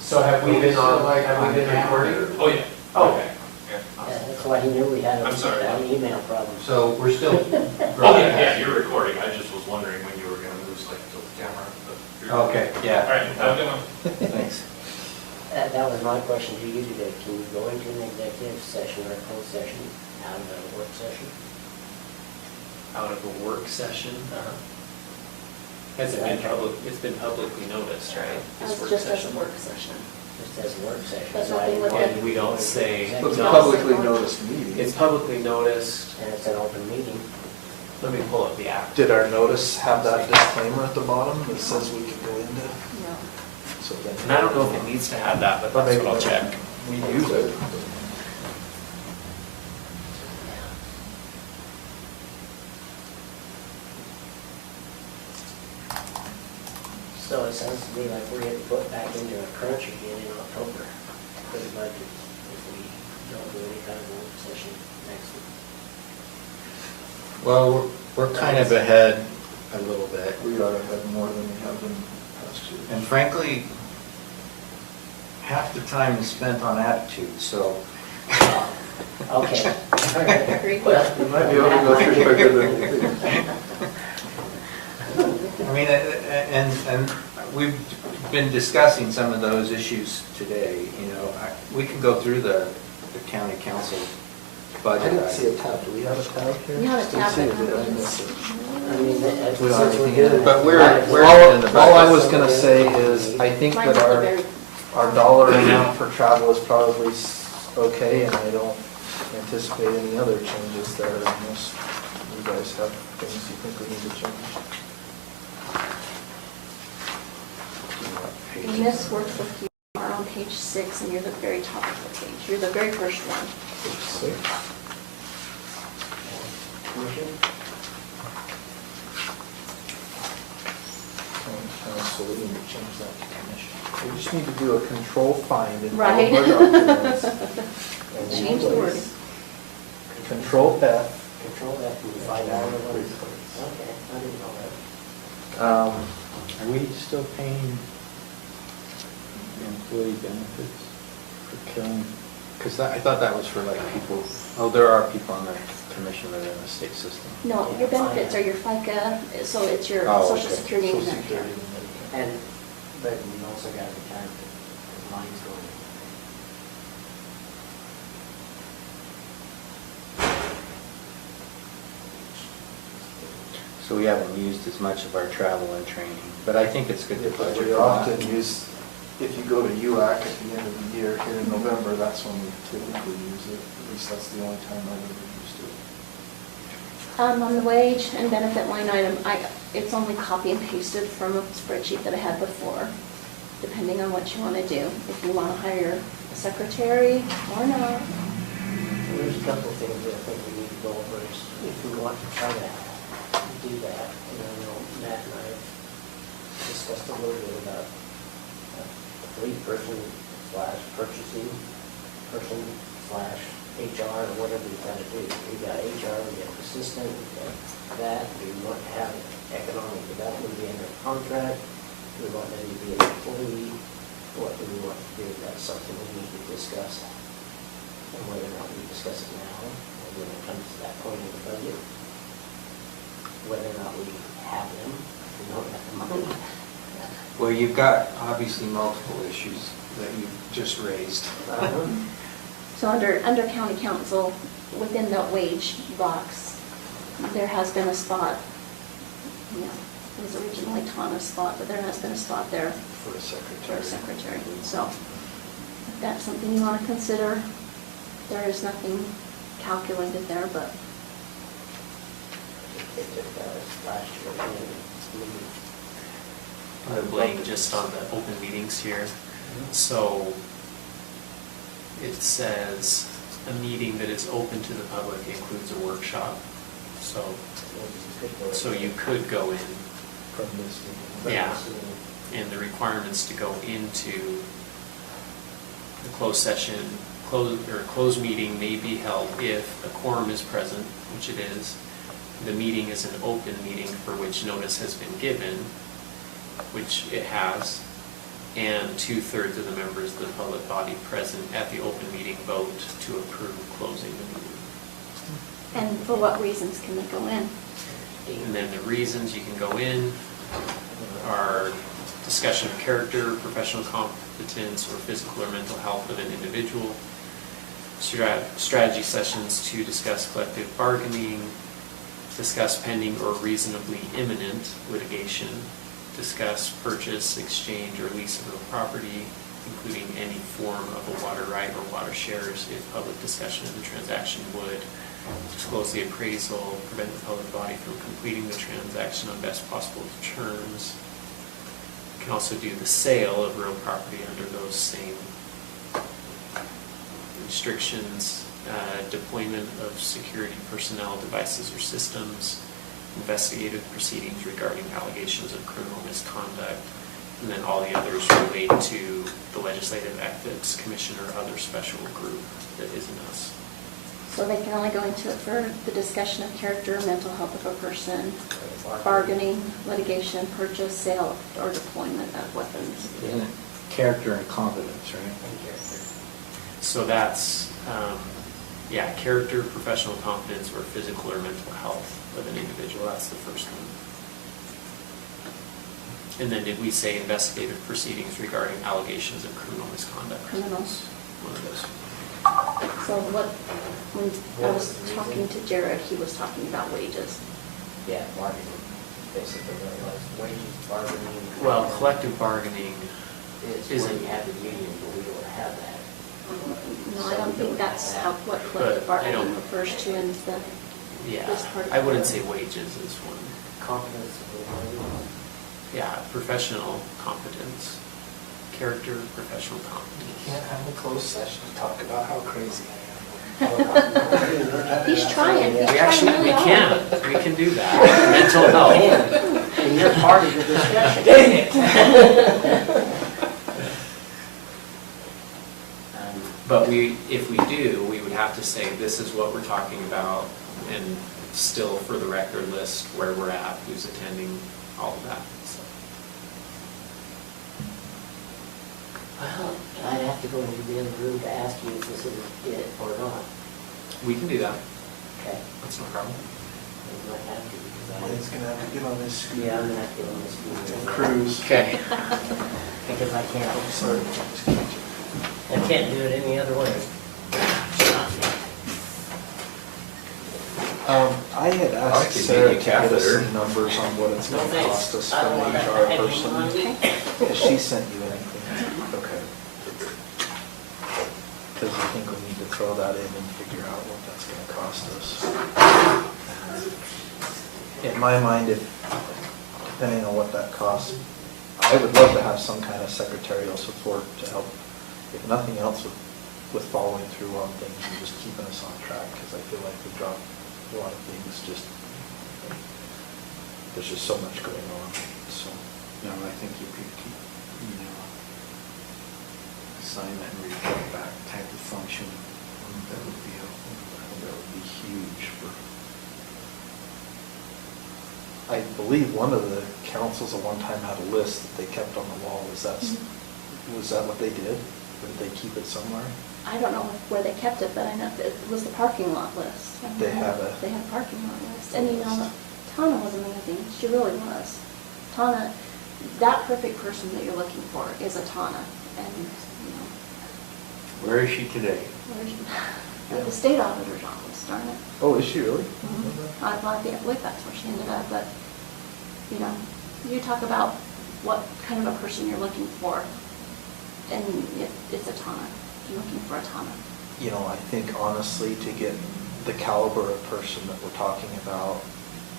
So have we been on, have we been recording? Oh, yeah. Oh, okay. Yeah. Yeah, that's That's why he knew we had I'm sorry. an email problem. So we're still. Oh, yeah, you're recording. I just was wondering when you were gonna move like to the camera. but you're- Okay, All yeah. right, have a good one. Thanks. That was my question to you today. Can you go into an executive session or a closed session out of a work session? Out of a work session. Uh-huh. Has it been public, it's been publicly noticed, right? This It's work just as session. a work session. Just as a work session. But So I nothing with didn't it. want We don't to say- go It's into a No. publicly noticed meeting. It's publicly noticed. And it's an open meeting. Let me pull up the app. Did our notice have that disclaimer at the bottom that says we could go into? No. So then- And I don't know if it needs to have that, but that's what I'll check. We use it. So it sounds to me like we're getting put back into a crunch again in October for the budget if we don't do any kind of work session next week. Well, we're kind of ahead a little bit. We ought to have more than we have in past years. And frankly, half the time is spent on attitude, so. Okay. Agreed. Well, We might be able to go through quicker than we think. I mean, and we've been discussing some of those issues today, you know. We can go through the county council budget. I didn't see a tab. Do we have a tab here? You have a tab Stacy, that or did I happens. miss it? I mean, We don't have anything in it. But we're in the All I budget. was gonna say is, I think Mine's that at the very, our dollar amount for travel is probably okay, and I don't anticipate any other changes there unless you guys have things you think we need to change. and this works with you, are on page 6, and you're the very top of the page. You're the very first one. Page 6. Commission? So we need to change that to commission. We just need to do a control find in all Right. of our documents. And Change the wording. Control path. Control that and find out what it is. Okay, I didn't know that. Are we still paying employee benefits for killing? Because I thought that was for like people, oh, there are people on the commission that are in the state system. No, your benefits are your FICA, so it's your Oh, social okay. security and Social Medicare. Security and Medicare. And, but we also got retirement, because mine's going. So we haven't used as much of our travel and training, but I think it's good to But budget we for often that. use, if you go to UAC at the end of the year, here in November, that's when we typically use it. At least that's the only time I've ever used it. On the wage and benefit line item, it's only copy and pasted from a spreadsheet that I had before, depending on what you want to do. If you want to hire a secretary or not. There's a couple of things that I think we need to go over is if we want to try to do that. And I know Matt and I have discussed a little bit about a fleet person slash purchasing person slash HR or whatever we've got to do. We got HR, we got assistant, we got that. We want to have economic development be under contract. We want them to be an employee. What do we want to do? That's something we need to discuss. And whether or not we discuss it now, or when it comes to that point in the budget, whether or not we have them, we don't have the money. Well, you've got obviously multiple issues that you just raised. So under county council, within the wage box, there has been a spot, you know, it was originally Tana's spot, but there has been a spot there For a for secretary. a secretary. So if that's something you want to consider, there is nothing calculated there, but They took that last year, and I have blank just on the open meetings here. So it says a meeting that is open to the public includes a workshop. So you could go in, From this meeting. yeah, and the requirements to go into the closed session, closed meeting may be held if a quorum is present, which it is. The meeting is an open meeting for which notice has been given, which it has. and 2/3 of the members of the public body present at the open meeting vote to approve closing the meeting. And for what reasons can they go in? And then the reasons you can go in are discussion of character, professional competence, or physical or mental health of an individual, strategy sessions to discuss collective bargaining, discuss pending or reasonably imminent litigation, discuss purchase, exchange, or lease of real property, including any form of a water right or water shares if public discussion of the transaction would disclose the appraisal, prevent the public body from completing the transaction on best possible terms. You can also do the sale of real property under those same restrictions, deployment of security personnel, devices, or systems, investigative proceedings regarding allegations of criminal misconduct, and then all the others relate to the Legislative Ethics Commission or other special group that isn't us. So they can only go into it for the discussion of character, mental health of a person, bargaining, litigation, purchase, sale, or deployment of weapons. Isn't it character and competence, right? So that's, character, professional competence, or physical or mental health of an individual. That's the first one. And then did we say investigative proceedings regarding allegations of criminal misconduct? Criminals. One of those. So when I was talking to Jared, he was talking about wages. Yeah, bargaining, basically what it was, wages, bargaining. Well, collective bargaining Is isn't. when you have the union, but we don't have that. No, I don't think that's what But collective I bargaining don't- refers to in the, Yeah, this part of I wouldn't the- say wages is one. Competence of the bargaining. Yeah, professional competence, character, professional You competence. can't have a closed session to talk about how crazy I am. He's trying, he's We trying actually, really we hard. can do that. Mental health. And you're part of the discussion. Dang it! But if we do, we would have to say, this is what we're talking about, and still for the record list where we're at, who's attending, all of that. So, Well, I'd have to go into the other room to ask you if this is it or not. we can do that. Okay. That's no problem. We might have to because He's gonna have to get on his scooter. Yeah, I'm gonna have to get on this scooter. And cruise. Okay. Because I can't, Sorry. I can't do it any other way. I had I asked could Sarah get to you get us catheter. some numbers on what it's No gonna thanks. cost us I for don't want an that HR to happen person. on me. Has she sent you anything? Okay. Because I think we need to throw that in and figure out what that's gonna cost us. In my mind, depending on what that costs, I would love to have some kind of secretarial support to help, if nothing else, with following through on things and just keeping us on track, because I feel like we dropped a lot of things, there's just so much going on, so. No, I think you could keep, assignment and report back type of function. That would be helpful. I think that would be huge for. I believe one of the councils at one time had a list that they kept on the wall. Was that what they did? Or did they keep it somewhere? I don't know where they kept it, but I know it was the parking lot list. I They remember have a- They had a parking lot list, and Tana was amazing, she really was. Tana, that perfect person that you're looking for is a Tana, and, Where is she today? where's, at the state auditor's office, darn it. Oh, is she really? I believe that's where she ended up, but, you talk about what kind of a person you're looking for, and it's a Tana. You're looking for a Tana. I think honestly, to get the caliber of person that we're talking about,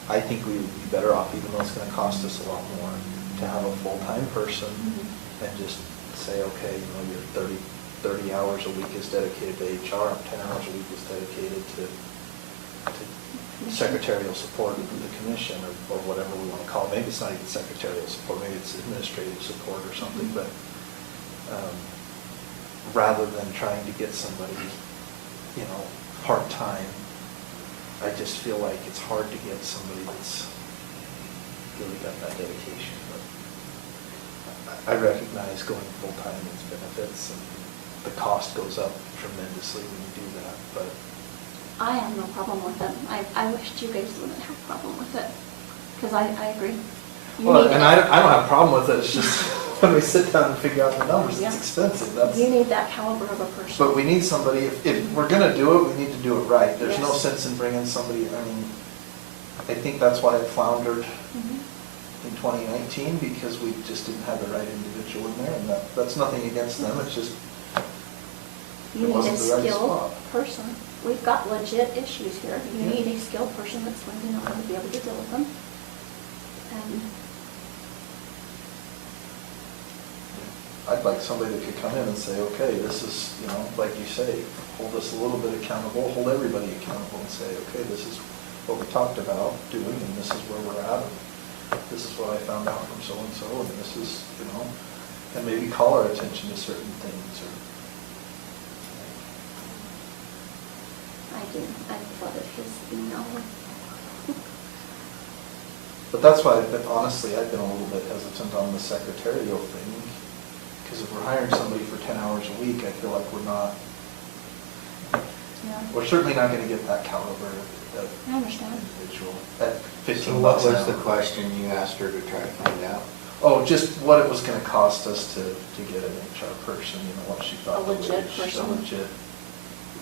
I think we would be better off, even though it's gonna cost us a lot more, to have a full-time person Mhm. and just say, okay, your 30 hours a week is dedicated to HR, 10 hours a week is dedicated to secretarial support of the commission, or whatever we want to call it. Maybe it's not even secretarial support, maybe it's administrative support or something, but rather than trying to get somebody, part-time, I just feel like it's hard to get somebody that's really got that dedication. But I recognize going full-time is benefits, and the cost goes up tremendously when you do that, but I have no problem with it. I wished you guys wouldn't have a problem with it, because I agree. You well, need and it. I don't have a problem with it, it's just when we sit down and figure out the numbers, Yeah. it's expensive, that's. You need that caliber of a person. But we need somebody, if we're gonna do it, we need to do it right. There's no Yes. sense in bringing somebody, I mean, I think that's why it floundered Mhm. in 2019, because we just didn't have the right individual in there, and that's nothing against them, it's just, You it need a wasn't the right skilled spot. person. We've got legit issues here. You Yeah. need a skilled person that's going to know how to be able to deal with them. And I'd like somebody that could come in and say, okay, this is, like you say, hold us a little bit accountable, hold everybody accountable and say, okay, this is what we talked about doing, and this is where we're at. And this is what I found out from so-and-so, and this is, and maybe call our attention to certain things, or. I flooded his email. But that's why, honestly, I've been a little bit hesitant on the secretarial thing, because if we're hiring somebody for 10 hours a week, I feel like Yeah. we're certainly not gonna get that caliber of I understand. individual at So 15 what bucks an was the hour. question you asked her to try to find out? Oh, just what it was gonna cost us to get an HR person, what she thought. A the legit wage- person. A legit,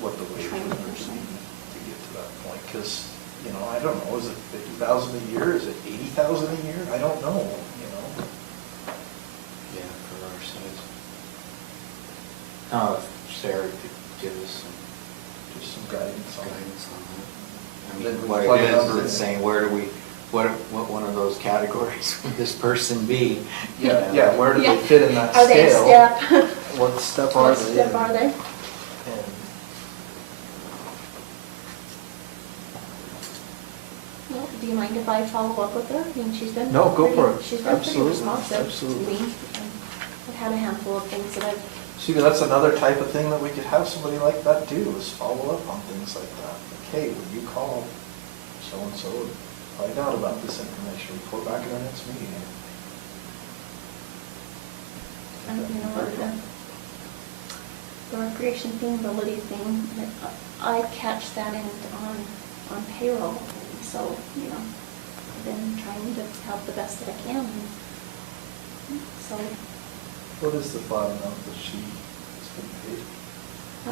what the wage Trained would be person. to get to that point, because, I don't know, is it 50,000 a year, is it 80,000 a year? I don't know, Yeah, for our size. Oh, if Sarah could give us some just some guidance on it. guidance on that. I Then mean, we what plug a it is, number it's in. saying, what one of those categories would this person be? Yeah, where do they Yeah. fit in that Are they a scale? step? What step are What they? step are they? And Well, do you mind if I follow up with her? I mean, she's been. No, go pretty- for it. She's been pretty Absolutely, responsive to absolutely. me. And I've had a handful of things that I've, See, that's another type of thing that we could have somebody like that do, is follow up on things like that. Like, hey, will you call so-and-so and find out about this information, report back at our next meeting? and you know, the recreation thing, validity thing, I catch that in on payroll. So, I've been trying to help the best that I can. So, What is the flat amount that she has been paid?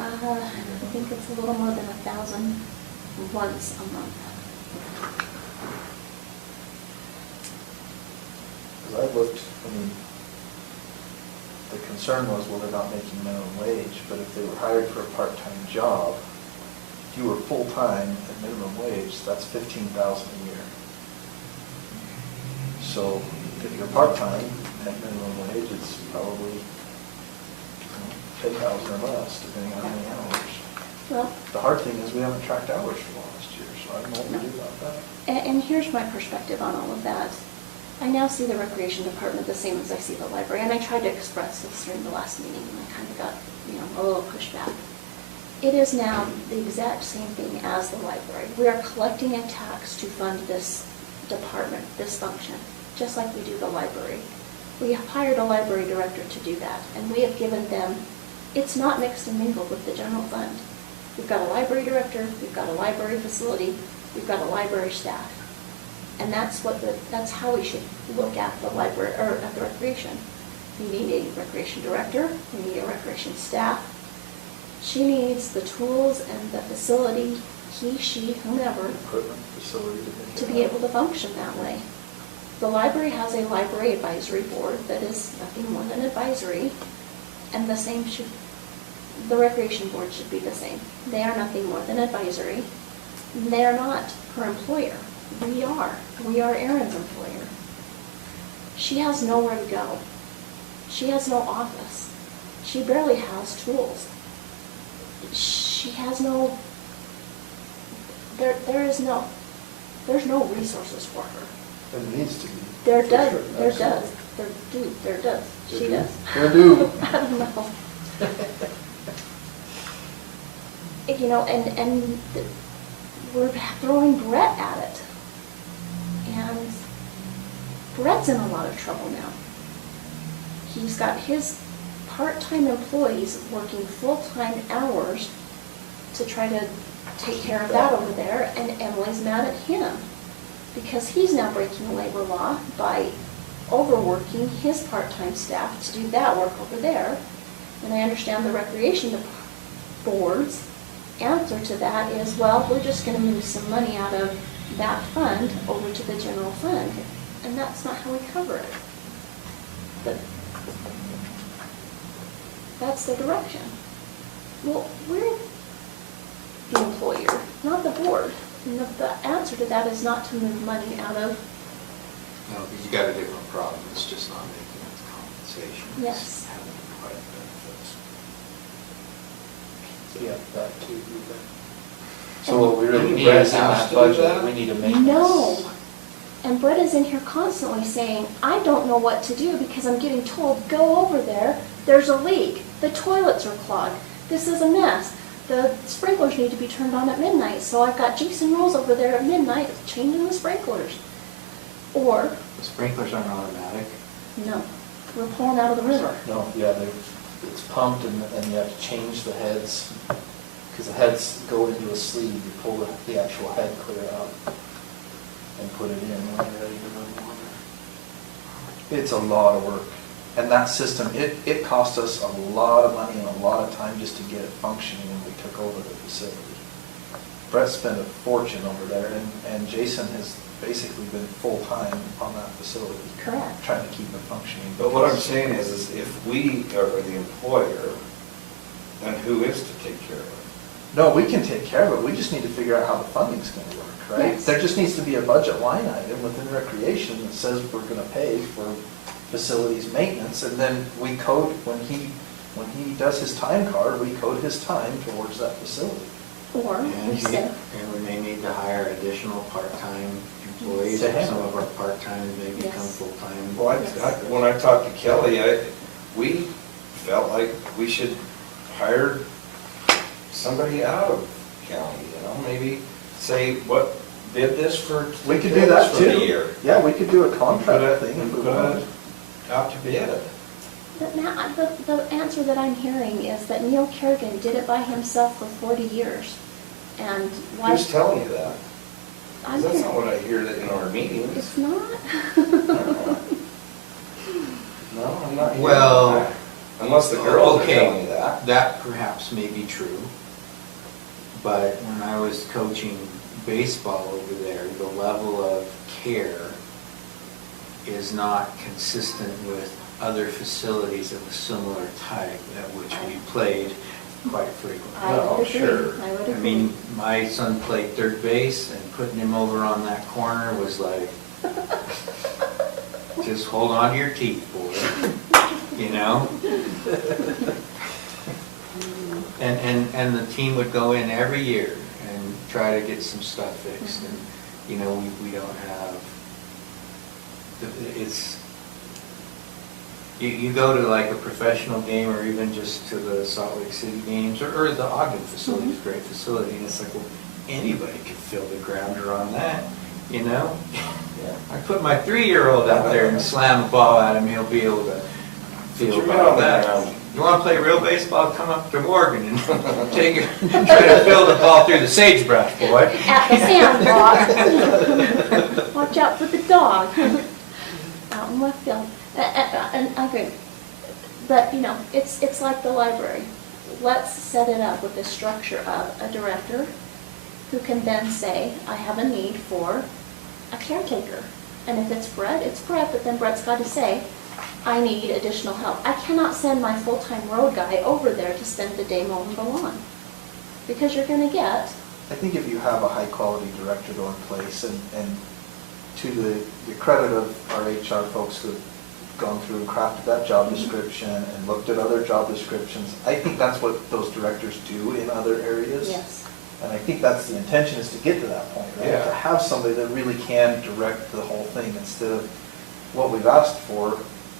I think it's a little more than 1,000 once a month. Because I looked, the concern was, well, they're not making minimum wage, but if they were hired for a part-time job, if you were full-time at minimum wage, that's 15,000 a year. So if you're part-time at minimum wage, it's probably 10,000 or less, depending on how many hours. Well, The hard thing is we haven't tracked hours for last year, so I don't know what we do about that. and here's my perspective on all of that. I now see the recreation department the same as I see the library, and I tried to express this during the last meeting, and I kind of got, a little pushback. It is now the exact same thing as the library. We are collecting a tax to fund this department, this function, just like we do the library. We have hired a library director to do that, and we have given them, it's not mixed and mingled with the general fund. We've got a library director, we've got a library facility, we've got a library staff. And that's how we should look at the library, or at the recreation. We need a recreation director, we need a recreation staff. She needs the tools and the facility, he, she, whomever, Equipment, facility to be able to function that way. The library has a library advisory board that is nothing more than advisory, and the same should, the recreation board should be the same. They are nothing more than advisory. They are not her employer. We are Erin's employer. She has nowhere to go. She has no office. She barely has tools. She has no, there's no resources for her. It needs to be. There for does, sure, there absolutely. does, there does, she There do. does. There do. I don't know. And we're throwing Brett at it. And Brett's in a lot of trouble now. he's got his part-time employees working full-time hours to try to take care of that over there, and Emily's mad at him because he's now breaking labor law by overworking his part-time staff to do that work over there. And I understand the recreation board's answer to that is, well, we're just gonna move some money out of that fund over to the general fund, and that's not how we cover it. But that's the direction. Well, we're the employer, not the board. And the answer to that is not to move money out of, No, because you got a different problem, it's just not making its compensation. It's Yes. having provided benefits. So yeah, that too. So what we really need Brett is in has that to do budget, that? we need a maintenance. no. And Brett is in here constantly saying, I don't know what to do because I'm getting told, go over there, there's a leak, the toilets are clogged, this is a mess. The sprinklers need to be turned on at midnight, so I've got Jason Rolls over there at midnight changing the sprinklers. Or, The sprinklers aren't automatic. no, we're pulling out of the river. No, yeah, it's pumped and you have to change the heads, because the heads go into a sleeve, you pull the actual head clear out and put it in when you're ready to run water. It's a lot of work. And that system, it cost us a lot of money and a lot of time just to get it functioning when we took over the facility. Brett spent a fortune over there, and Jason has basically been full-time on that facility. Correct. Trying to keep it functioning. But what I'm saying is if we are the employer, then who is to take care of it? No, we can take care of it, we just need to figure out how the funding's gonna work, right? Yes. There just needs to be a budget line item within recreation that says we're gonna pay for facilities maintenance, and then we code, when he does his time card, we code his time towards that facility. Or, And we you- said, and we may need to hire additional part-time employees, To or some handle of our part-time may become Yes. full-time. Well, when I talked to Kelly, we felt like we should hire somebody out of county, maybe say, what, bid this for. We could do that for the too. year. Yeah, we could do a Put contract it, thing if we put wanted. it out to bid. but Matt, the answer that I'm hearing is that Neil Kerrigan did it by himself for 40 years. And why? Who's telling you that? 'Cause I'm that's hearing- not what I hear in our meetings. It's not. No, I'm not hearing Well, that. Unless the girls are okay, telling you that. That perhaps may be true, but when I was coaching baseball over there, the level of care is not consistent with other facilities of a similar type at which we played quite frequently. I No, would agree. sure. I would I agree. mean, my son played third base, and putting him over on that corner was like, just hold on to your teeth, boy, you know? And the team would go in every year and try to get some stuff fixed, and, you know, we don't have, it's, you go to like a professional game, or even just to the Salt Lake City games, or the Ogden facility is a great facility, and it's like, well, anybody could fill the grounder on that, you know? I put my 3-year-old out there and slam a ball at him, he'll be able to feel Put your about man that. on the ground. You wanna play real baseball, come up to Morgan and take it, try to fill the ball through the sagebrush, boy. At the sandbox. Watch out for the dog. Out in left field. And I agree. But, you know, it's like the library. Let's set it up with the structure of a director who can then say, I have a need for a caretaker. And if it's Brett, but then Brett's got to say, I need additional help. I cannot send my full-time road guy over there to spend the day mowing the lawn. Because you're gonna get, I think if you have a high-quality director though in place, and to the credit of our HR folks who have gone through and crafted that job description and looked at other job descriptions, I think that's what those directors do in other areas. yes. And I think that's the intention, is to get to that point, right? Yeah. To have somebody that really can direct the whole thing, instead of, what we've asked for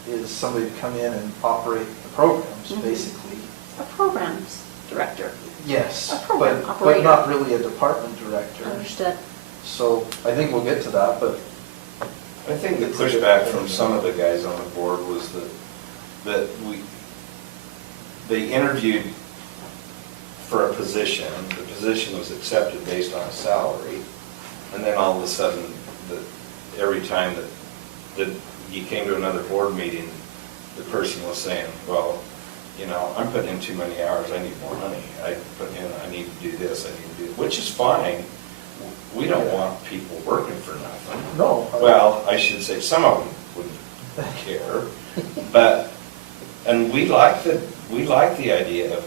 is somebody to come in and operate the programs, Mhm. basically. A programs director. Yes, A program but operator. not really a department director. Understood. So I think we'll get to that, but I think the pushback from some of the guys on the board was that that they interviewed for a position, the position was accepted based on a salary, and then all of a sudden, every time that you came to another board meeting, the person was saying, well, you know, I'm putting in too many hours, I need more money. I need to do this, I need to do, which is fine. We don't want people working for nothing. No. Well, I should say, some of them wouldn't care, but, and we like the idea of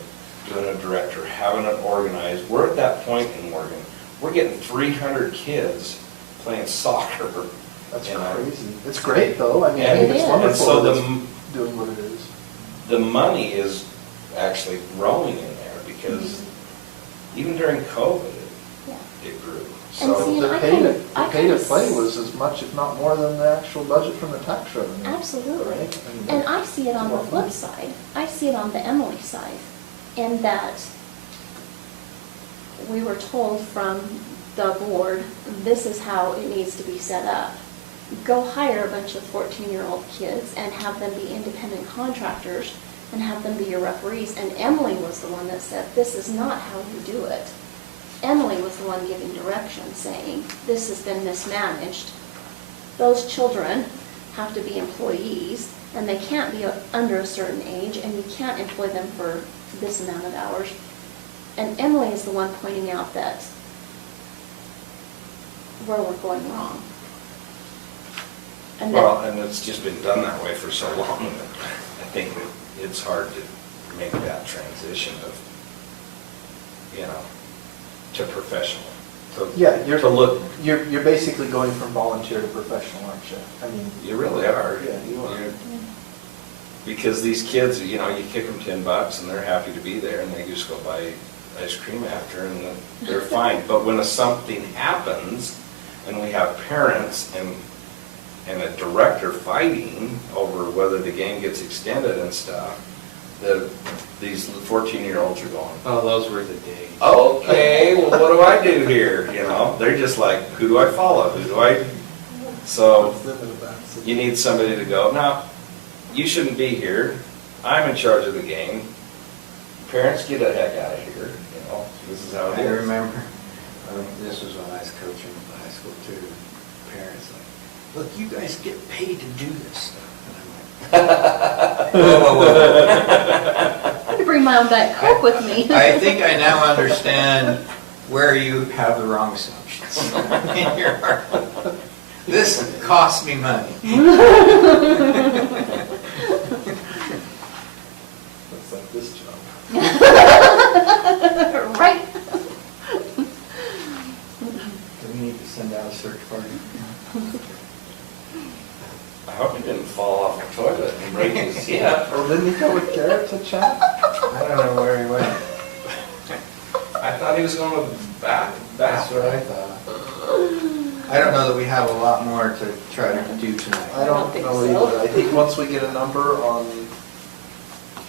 doing a director, having it organized. We're at that point in Morgan, we're getting 300 kids playing soccer. That's you know. crazy. It's great, though. I mean, I And- think it's is. wonderful and so that the- it's doing what it is. The money is actually growing in there because even during COVID, Yeah. it grew. And So see, The I pay kind to, of- I the pay kind to of play s- was as much, if not more, than the actual budget from the tax revenue. Absolutely. Right? I mean, And I see it on the Well, flip side. I see it on the Emily side, in that we were told from the board, this is how it needs to be set up. Go hire a bunch of 14-year-old kids and have them be independent contractors and have them be your referees. And Emily was the one that said, this is not how you do it. Emily was the one giving direction, saying, this has been mismanaged. Those children have to be employees, and they can't be under a certain age, and you can't employ them for this amount of hours. And Emily is the one pointing out that where we're going wrong. And that- well, and it's just been done that way for so long that I think that it's hard to make that transition of, you know, to professional. Yeah, To look, you're basically going from volunteer to professional, aren't you? I mean, you really are. Yeah, you are. You're- Because these kids, you know, you kick them $10 and they're happy to be there and they just go buy ice cream after and then they're fine. But when something happens and we have parents and a director fighting over whether the game gets extended and stuff, these 14-year-olds are going, Oh, those were the days. okay, well, what do I do here? You know, they're just like, who do I follow? Who do I? So you need somebody to go, no, you shouldn't be here. I'm in charge of the game. Parents, get the heck out of here. You know, this is how it I is. remember, this was when I was coaching the high school too, parents like, look, you guys get paid to do this stuff. And I'm like, whoa, whoa, whoa. I had to bring my own Diet Coke with me. I think I now understand where you have the wrong assumptions in your heart. This costs me money. it's like this job. Right? Do we need to send out a search party? I hope he didn't fall off the toilet and break his hip. Well, didn't he go with Garrett to chat? I don't know where he went. I thought he was going to the back. That's what I thought. I don't know that we have a lot more to try to do tonight. I don't think know so. either. I think once we get a number on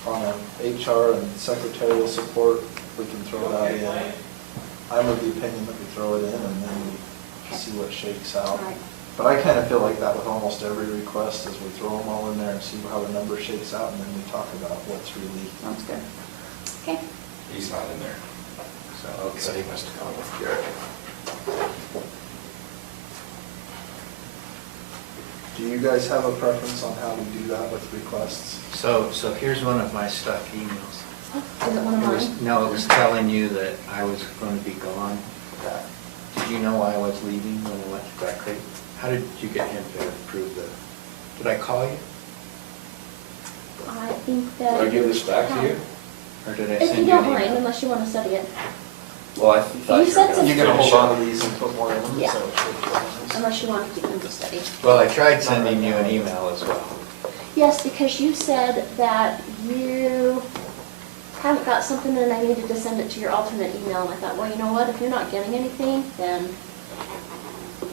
our HR and secretarial support, we can throw that in. I'm of the opinion that we throw it in and then we see what shakes out. Right. But I kind of feel like that with almost every request, is we throw them all in there and see how the number shakes out, and then we talk about what's really. Sounds good. Okay. He's not in there. So he must have gone with Garrett. Do you guys have a preference on how we do that with requests? So here's one of my stuck emails. Is it one of It was, mine? no, it was telling you that I was going to be gone. Did you know why I was leaving when I went to Black Creek? How did you get him to approve did I call you? I think that. Do I give this back to you? Or did I If send you you don't an mind, email? unless you want to study it, Well, I thought You you said were something. You're gonna finish hold on it. to these and put more in them? Yeah. So it's- unless you want to keep them to study. Well, I tried sending you an email as well. Yes, because you said that you haven't got something and I needed to send it to your alternate email. And I thought, well, you know what, if you're not getting anything, then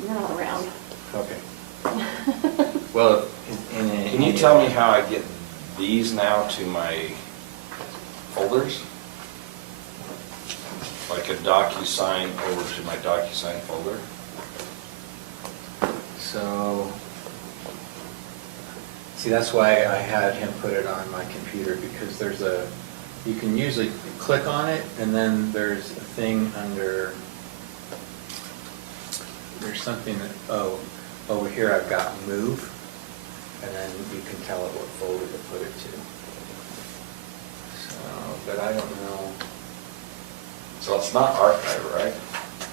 you're not around. Okay. Well, Can you tell me how I get these now to my folders? Like a DocuSign over to my DocuSign folder? See, that's why I had him put it on my computer, because you can usually click on it, and then there's a thing under, there's something that, over here I've got move, and then you can tell it what folder to put it to. So, but I don't know. So it's not archive, right?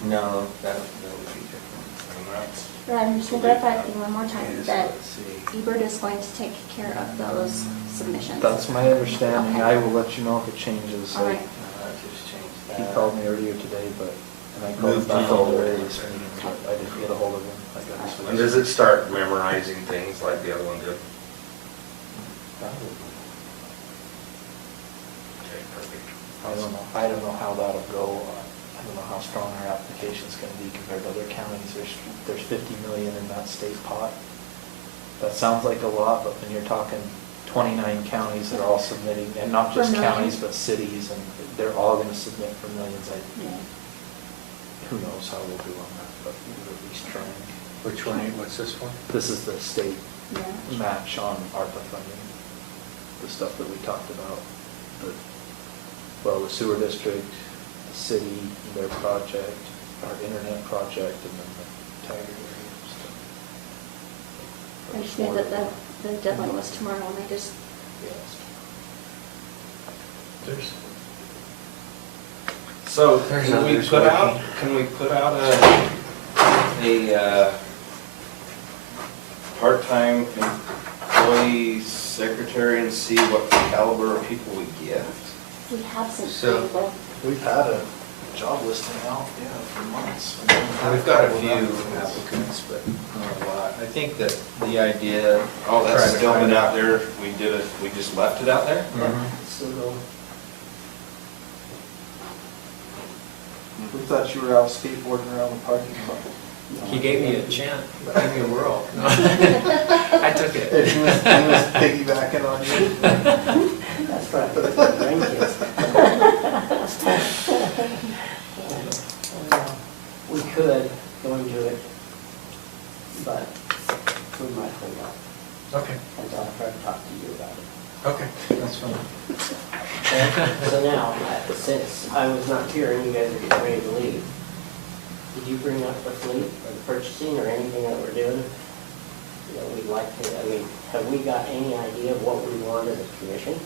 No, that would be different. And that's, But I'm just going to verify with you one more time Yes, that let's see. eBird is going to take care of those submissions. That's my understanding. Okay. I will let you know if it changes. All right. Just change He that. called me earlier today, but, and I called Moved him back on. all the various meetings, but I didn't get a hold of him. I got his and does it start memorizing things like the other one did? Probably. Okay, perfect. I don't know how that'll go. I don't know how strong our application's gonna be compared to other counties. There's 50 million in that state pot. That sounds like a lot, but when you're talking 29 counties that are all submitting, and not For just millions? counties, but cities, and they're all gonna submit for millions. Yeah. Who knows how we'll do on that, but we're at least trying. Which one, what's this one? This is the state Yeah. match on ARPA funding, the stuff that we talked about. The sewer district, the city, their project, our internet project, and then the Tiger area stuff. I just knew that the deadline was tomorrow, and I just, So There's can we others put out, working. a part-time employee secretary and see what caliber of people we get? we have some So- people. We've had a job listing out, for months. We've got a few applicants, but not a lot. I think that the idea. Oh, that's try to still find been out there, we just left it out there? Mhm. So, We thought you were out skateboarding around the parking lot. He gave me a chant, he gave me a whirl. I took He it. was piggybacking on you. that's right, for the grandkids. We could go into it, but we might hold off Okay, until I try to talk to you about it. okay, that's fine. So now, since I was not here and you guys are getting ready to leave, did you bring up the fleet or the purchasing or anything that we're doing? We'd like to, have we got any idea of what we want as a commission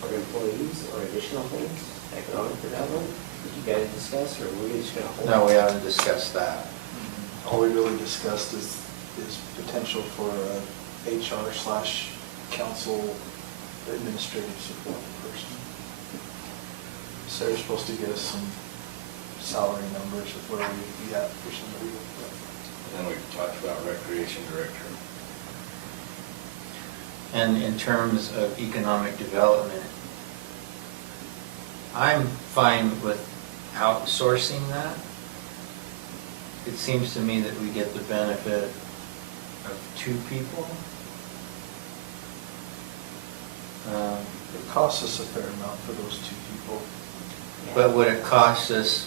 for employees or additional things, economic development? Did you guys discuss, or were we just gonna hold? No, we haven't discussed that. All we really discussed is potential for a HR/council administrative support person. Sarah's supposed to get us some salary numbers of where we'd be at for somebody. Then we talked about recreation director. And in terms of economic development, I'm fine with outsourcing that. It seems to me that we get the benefit of 2 people. It costs us a fair amount for those 2 people. But would it cost us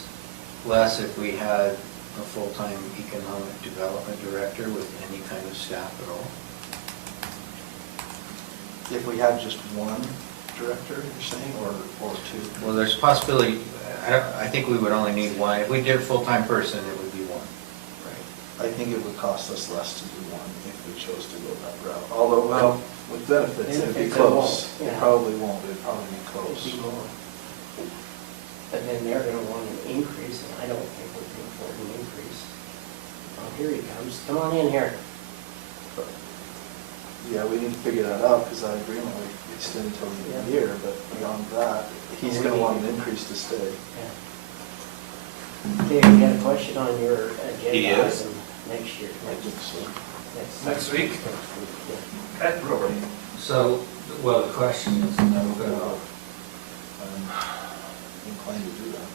less if we had a full-time economic development director with any kind of staff at all? If we had just one director, you're saying, or 2? Well, there's possibility, I think we would only need one. If we did a full-time person, it would be 1. Right. I think it would cost us less to do one if we chose to go that route. Although, well, with benefits, it'd be Benefits, it won't, close. It yeah. probably won't, it'd probably be It'd close. be more. But then they're gonna want an increase, and I don't think we can afford an increase. Oh, here he comes, come on in here. But, yeah, we need to figure that out, because that agreement would extend until the end of the year, but beyond that, he's gonna want an increase to stay. Okay, we got a question on your He agenda is? item next year. I think so. Next week? Yeah. Okay. So, well, the question is, I'm inclined to do that.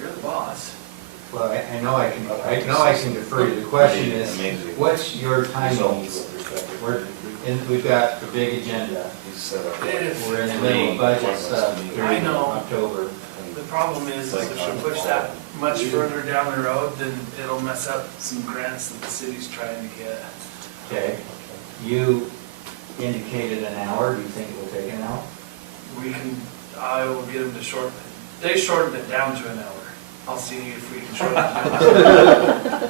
You're the boss. well, I know I can defer you. The question is, Amazing. what's your timing? We've got a big agenda. He's set up. We're in the middle of budget stuff I during know. October. The problem is if we push that much further down the road, then it'll mess up some grants that the city's trying to get. Okay, you indicated an hour, do you think it will take an hour? I will get them to shorten it. They shortened it down to an hour. I'll see if we can shorten it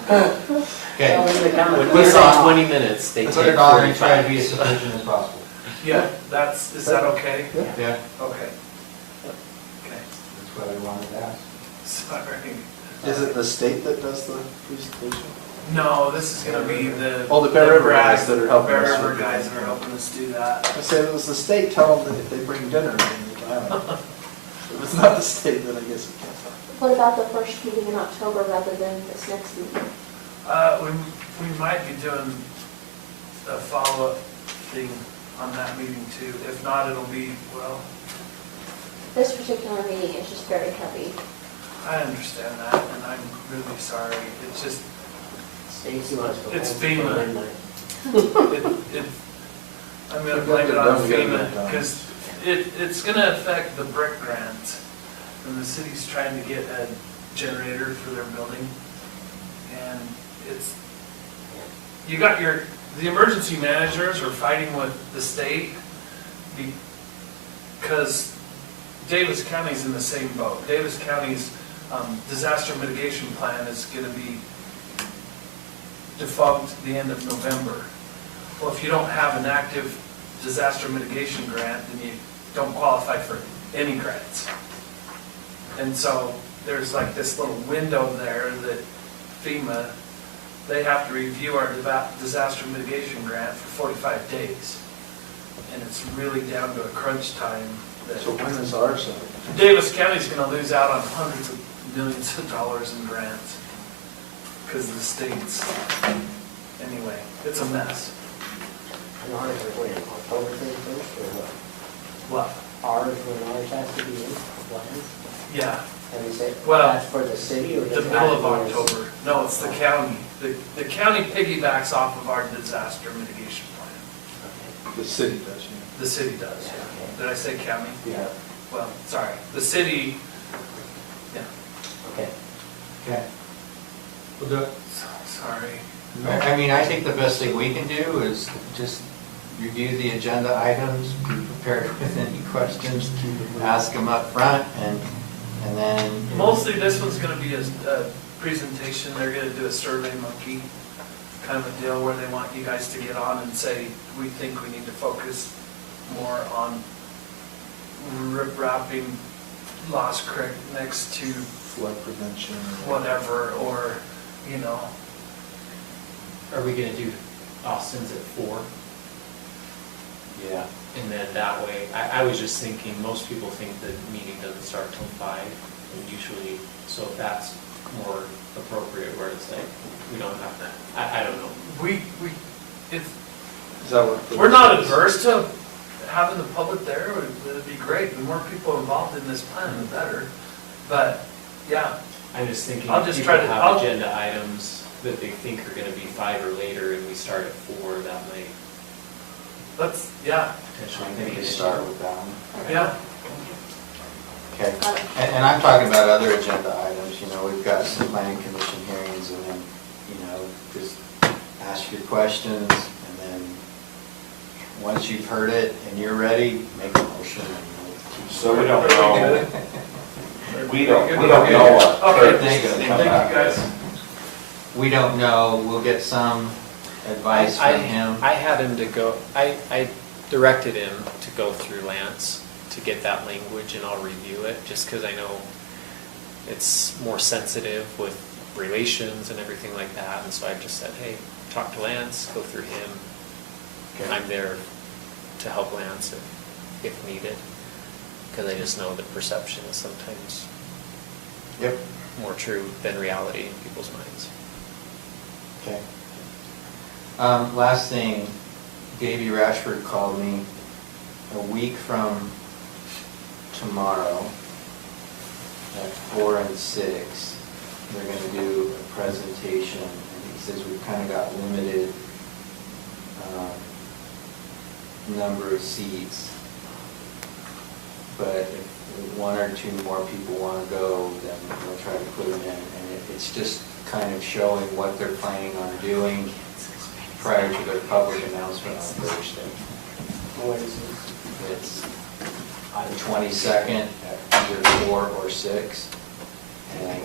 down. Okay. When we saw 20 minutes, they take Put it on and try 45. to be as efficient as possible. Yeah, is that okay? Yeah. Okay. Okay, That's what I wanted to ask. sorry. Is it the state that does the presentation? No, this is gonna be the. Oh, the Bear River guys that are helping Bear us River with guys it. that are helping us do that. I say if it was the state, tell them that if they bring dinner, then you can have it. If it's not the state, then I guess it can't. What about the first meeting in October rather than this next meeting? We might be doing a follow-up thing on that meeting too. If not, it'll be, well, This particular meeting is just very heavy. I understand that, and I'm really sorry. It's just, Stacy wants to. It's hold FEMA. for midnight. I'm gonna blame it on FEMA, because it's gonna affect the brick grant. And the city's trying to get a generator for their building. And the emergency managers are fighting with the state because Davis County's in the same boat. Davis County's disaster mitigation plan is gonna be defunct the end of November. Well, if you don't have an active disaster mitigation grant, then you don't qualify for any grants. And so there's like this little window there that FEMA, they have to review our disaster mitigation grant for 45 days. And it's really down to a crunch time. So when is ours? Davis County's gonna lose out on hundreds of millions of dollars in grants because of the states. Anyway, it's a mess. And ours are when, October 31st or what? What? Ours, when ours has to be in compliance? Yeah, And they say, Well, that's for the city or? the does it middle have of to be in- October. No, it's the county. The county piggybacks off of our disaster mitigation plan. Okay. The city does, you The city does. Okay. Did I say county? Yeah, Well, sorry. The city, yeah, okay. Okay. We'll do it. sorry. I mean, I think the best thing we can do is just review the agenda items, be prepared with any questions, ask them up front, and then. Mostly this one's gonna be a presentation. They're gonna do a survey monkey kind of a deal where they want you guys to get on and say, we think we need to focus more on rip-wrapping Lost Creek next to flood prevention. whatever, or, you know, Are we gonna do Austin's at 4? Yeah. And then that way, I was just thinking, most people think the meeting doesn't start till 5, and usually, so if that's more appropriate, where it's like, we don't have that, I don't know. it's, Is that what? we're not adverse to having the public there. It'd be great. The more people involved in this plan, the better. But, yeah, I'm just thinking, I'll if just people try to- have I'll- agenda items that they think are gonna be 5 or later, and we start at 4, that might yeah, potentially I be think an we issue. start with that one. yeah. Okay. And I'm talking about other agenda items, you know, we've got some planning commission hearings, and then, you know, just ask your questions, and then, once you've heard it and you're ready, make a motion. So we don't Everybody know, good? we don't know what. Okay, Thank you. thank you, guys. We don't know, we'll get some advice from him. I had him to go, I directed him to go through Lance to get that language, and I'll review it, just because I know it's more sensitive with relations and everything like that, and so I just said, hey, talk to Lance, go through him. Okay. I'm there to help Lance if needed, because I just know that perception is sometimes Yep. more true than reality in people's minds. Okay. Last thing, Davey Rashford called me a week from tomorrow at 4 and 6. They're going to do a presentation, and he says we've kind of got limited number of seats. But if 1 or 2 more people want to go, then we'll try to put them in. And it's just kind of showing what they're planning on doing prior to their public announcement on Thursday. Wednesdays. It's on the 22nd at either 4 or 6. And